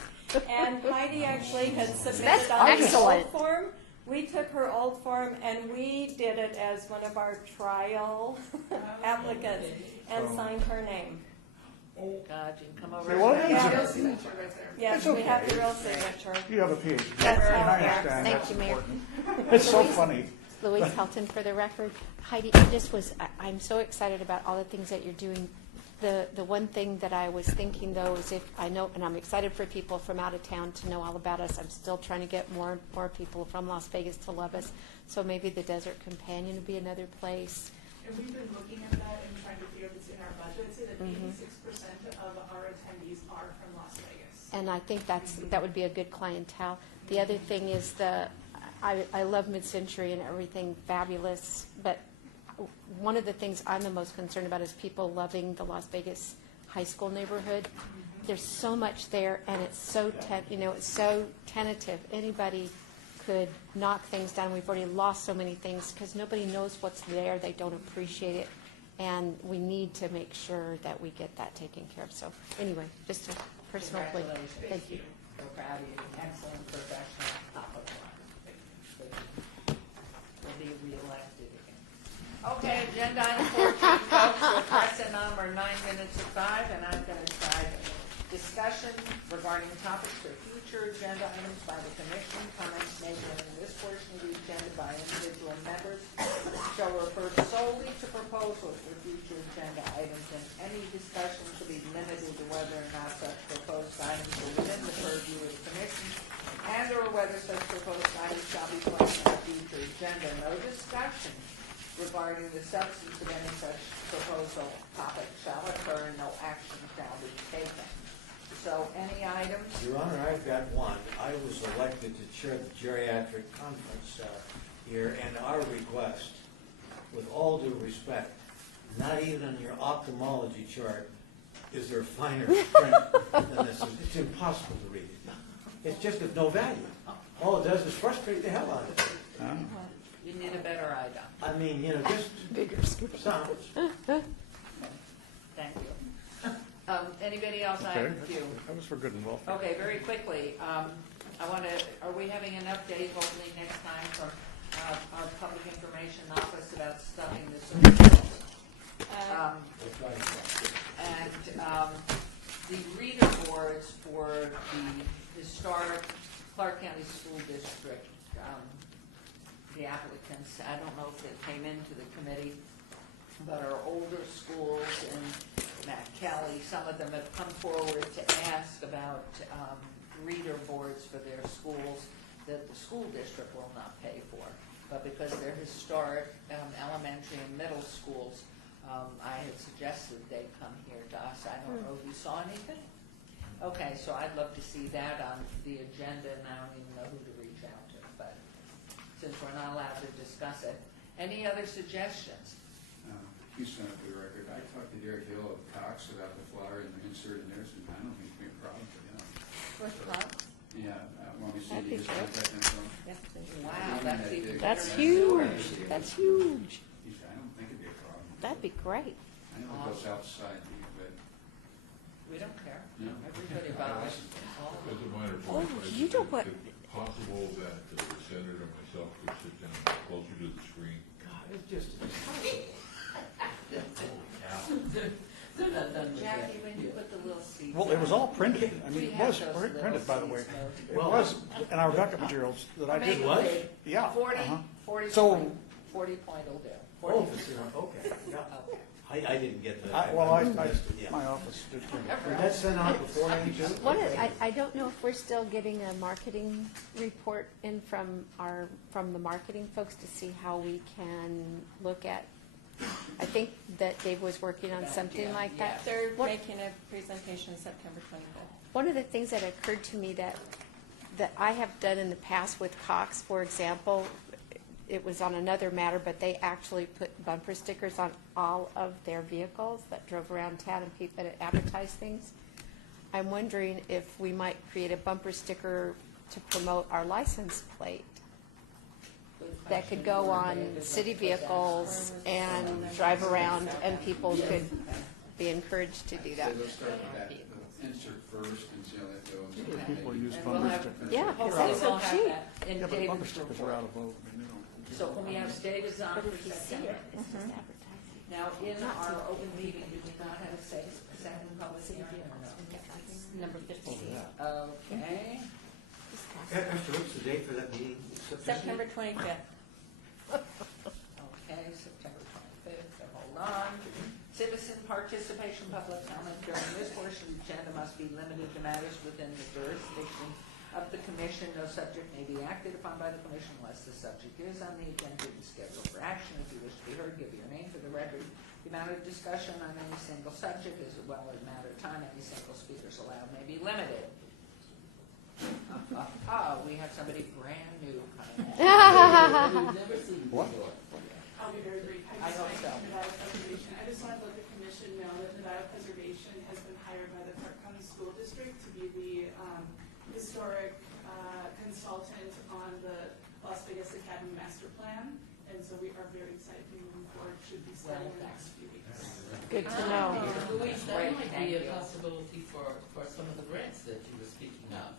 And Heidi actually had submitted That's on the old excellent. form. We took her old form and we did it as one of our trial applicants and So- signed her name. God, you can come over. Well, and- it Yeah. Real signature right there. Yes, It's we have okay. the real signature. You have a PhD. That's and how I it works. understand Thank that's you, Mayor. important. It's so funny. Louise Helton for the record. Heidi, I just was, I'm so excited about all the things that you're doing. The one thing that I was thinking though is if I know, and I'm excited for people from out of town to know all about us. I'm still trying to get more people from Las Vegas to love us. So maybe the Desert Companion would be another place. And we've been looking at that and trying to figure if it's in our budget. I'd say that 86% of our attendees are from Las Vegas. And I think that would be a good clientele. The other thing is I love Mid-Century and everything fabulous, but one of the things I'm the most concerned about is people loving the Las Vegas high school neighborhood. There's so much there, and it's so it's so tentative. Anybody could knock things down. We've already lost so many things because nobody knows what's there. They don't appreciate it, and we need to make sure that we get that taken care of. So anyway, just a personal plea. Congratulations. Thank you. So proud of you. Excellent professional, top of the line. Will be reelected again. Okay, agenda item 14, folks. We're pressing on. We're 9 minutes to 5, and I'm going to try discussion regarding topics for future agenda items by the commission. Comments made during this portion of the agenda by individual members shall refer solely to proposals for future agenda items, and any discussion should be limited to whether or not such proposed items are within the purview of the commission, and or whether such proposed items shall be placed on a future agenda. No discussion regarding the substance of any such proposal topic shall occur, and no action shall be taken. So, any items? Your Honor, I've got one. I was elected to chair the geriatric conference here, and our request, with all due respect, not even on your ophthalmology chart is there finer print than this. It's impossible to read. It's just of no value. All it does is frustrate the hell out of you. You need a better item. I mean, just bigger scoop. sounds. Thank you. Anybody else? I Okay, have a few. that was for good and welfare. Okay, very quickly, I want to, are we having an update hopefully next time from our public information office about stuffing the surveillance? And the reader boards for the historic Clark County School District, the applicants, I don't know if it came into the committee, but our older schools in Matt Kelly, some of them have come forward to ask about reader boards for their schools that the school district will not pay for. But because they're historic elementary and middle schools, I had suggested they come here to us. I don't know if you saw anything. Okay, so I'd love to see that on the agenda, and I don't even know who to reach out to, but since we're not allowed to discuss it. Any other suggestions? Houston, for the record, I talked to Derek Hill of Cox about the flower and the insert in there, so I don't think it's going to be a problem for them. With Cox? Yeah, want me to see That'd be his good. contact info? Wow, that's even That's better than huge. sewer. That's huge. He said, I don't think it'd be a problem. That'd be great. I know it goes outside, but We don't care. No? Everybody buys. As a minor Oh, point, I you think don't want- it's possible that the senator and myself could sit down closer to the screen. God, it's just, They're not done with Jackie, when you put the little seeds. Well, it was all printed. I mean, We it have was those printed, by the way. little seeds, It Well, was in our backup materials that I did. was? Yeah. 40, uh-huh. 40 So- point, 40 point will do. oh, 40. okay, yeah. Okay. I didn't get that. Yeah. My office did print it. Was that sent out before any too? I don't know if we're still getting a marketing report in from the marketing folks to see how we can look at, I think that Dave was working on something like that. They're What- making a presentation September 25th. One of the things that occurred to me that I have done in the past with Cox, for example, it was on another matter, but they actually put bumper stickers on all of their vehicles that drove around town and that advertised things. I'm wondering if we might create a bumper sticker to promote our license plate that could go on city vehicles and drive around, and people could be encouraged to do that. So they'll start with that insert first and see how that goes. People use And we'll bumper have- stickers. Yeah, Hopefully because that's so we'll have cheap. that in Yeah, but bumper David's stickers are report. out of vogue. I mean, So when we have David's on But for if you see September. it, it's just advertising. Now, in Not our too- open meeting, did we not have a second public hearing or no? Number 15. Okay. Esther, what's the date for that meeting? September 25th. Okay, September 25th, so hold on. Citizen participation, public comment during this portion of the agenda must be limited to matters within the jurisdiction of the commission. No subject may be acted upon by the commission unless the subject is on the agenda and scheduled for action. If you wish to be heard, give your name for the record. The amount of discussion on any single subject, as well as the matter of time any single speakers allowed, may be limited. We have somebody brand new coming in. What? I'll be very brief. I hope so. Nevada Preservation. I just wanted to let the commission know that Nevada Preservation has been hired by the Park County School District to be the historic consultant on the Las Vegas Academy Master Plan. And so we are very excited to be moving forward. Should be starting in the next few weeks. Good to know. Louise, That might thank be a you. possibility for some of the grants that you were speaking of.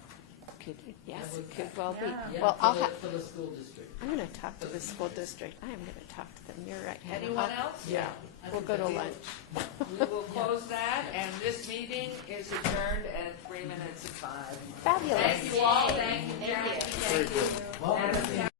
Yes, it could well be. Yeah, Well, I'll for the school district. I'm going to talk to the school district. I am going to talk to them. You're right, Hannah. Anyone else? Yeah, we'll go to lunch. We will close that, and this meeting is adjourned at 3 minutes of 5. Fabulous. Thank you all, thank you, Jackie. Thank you. Thank you. Madam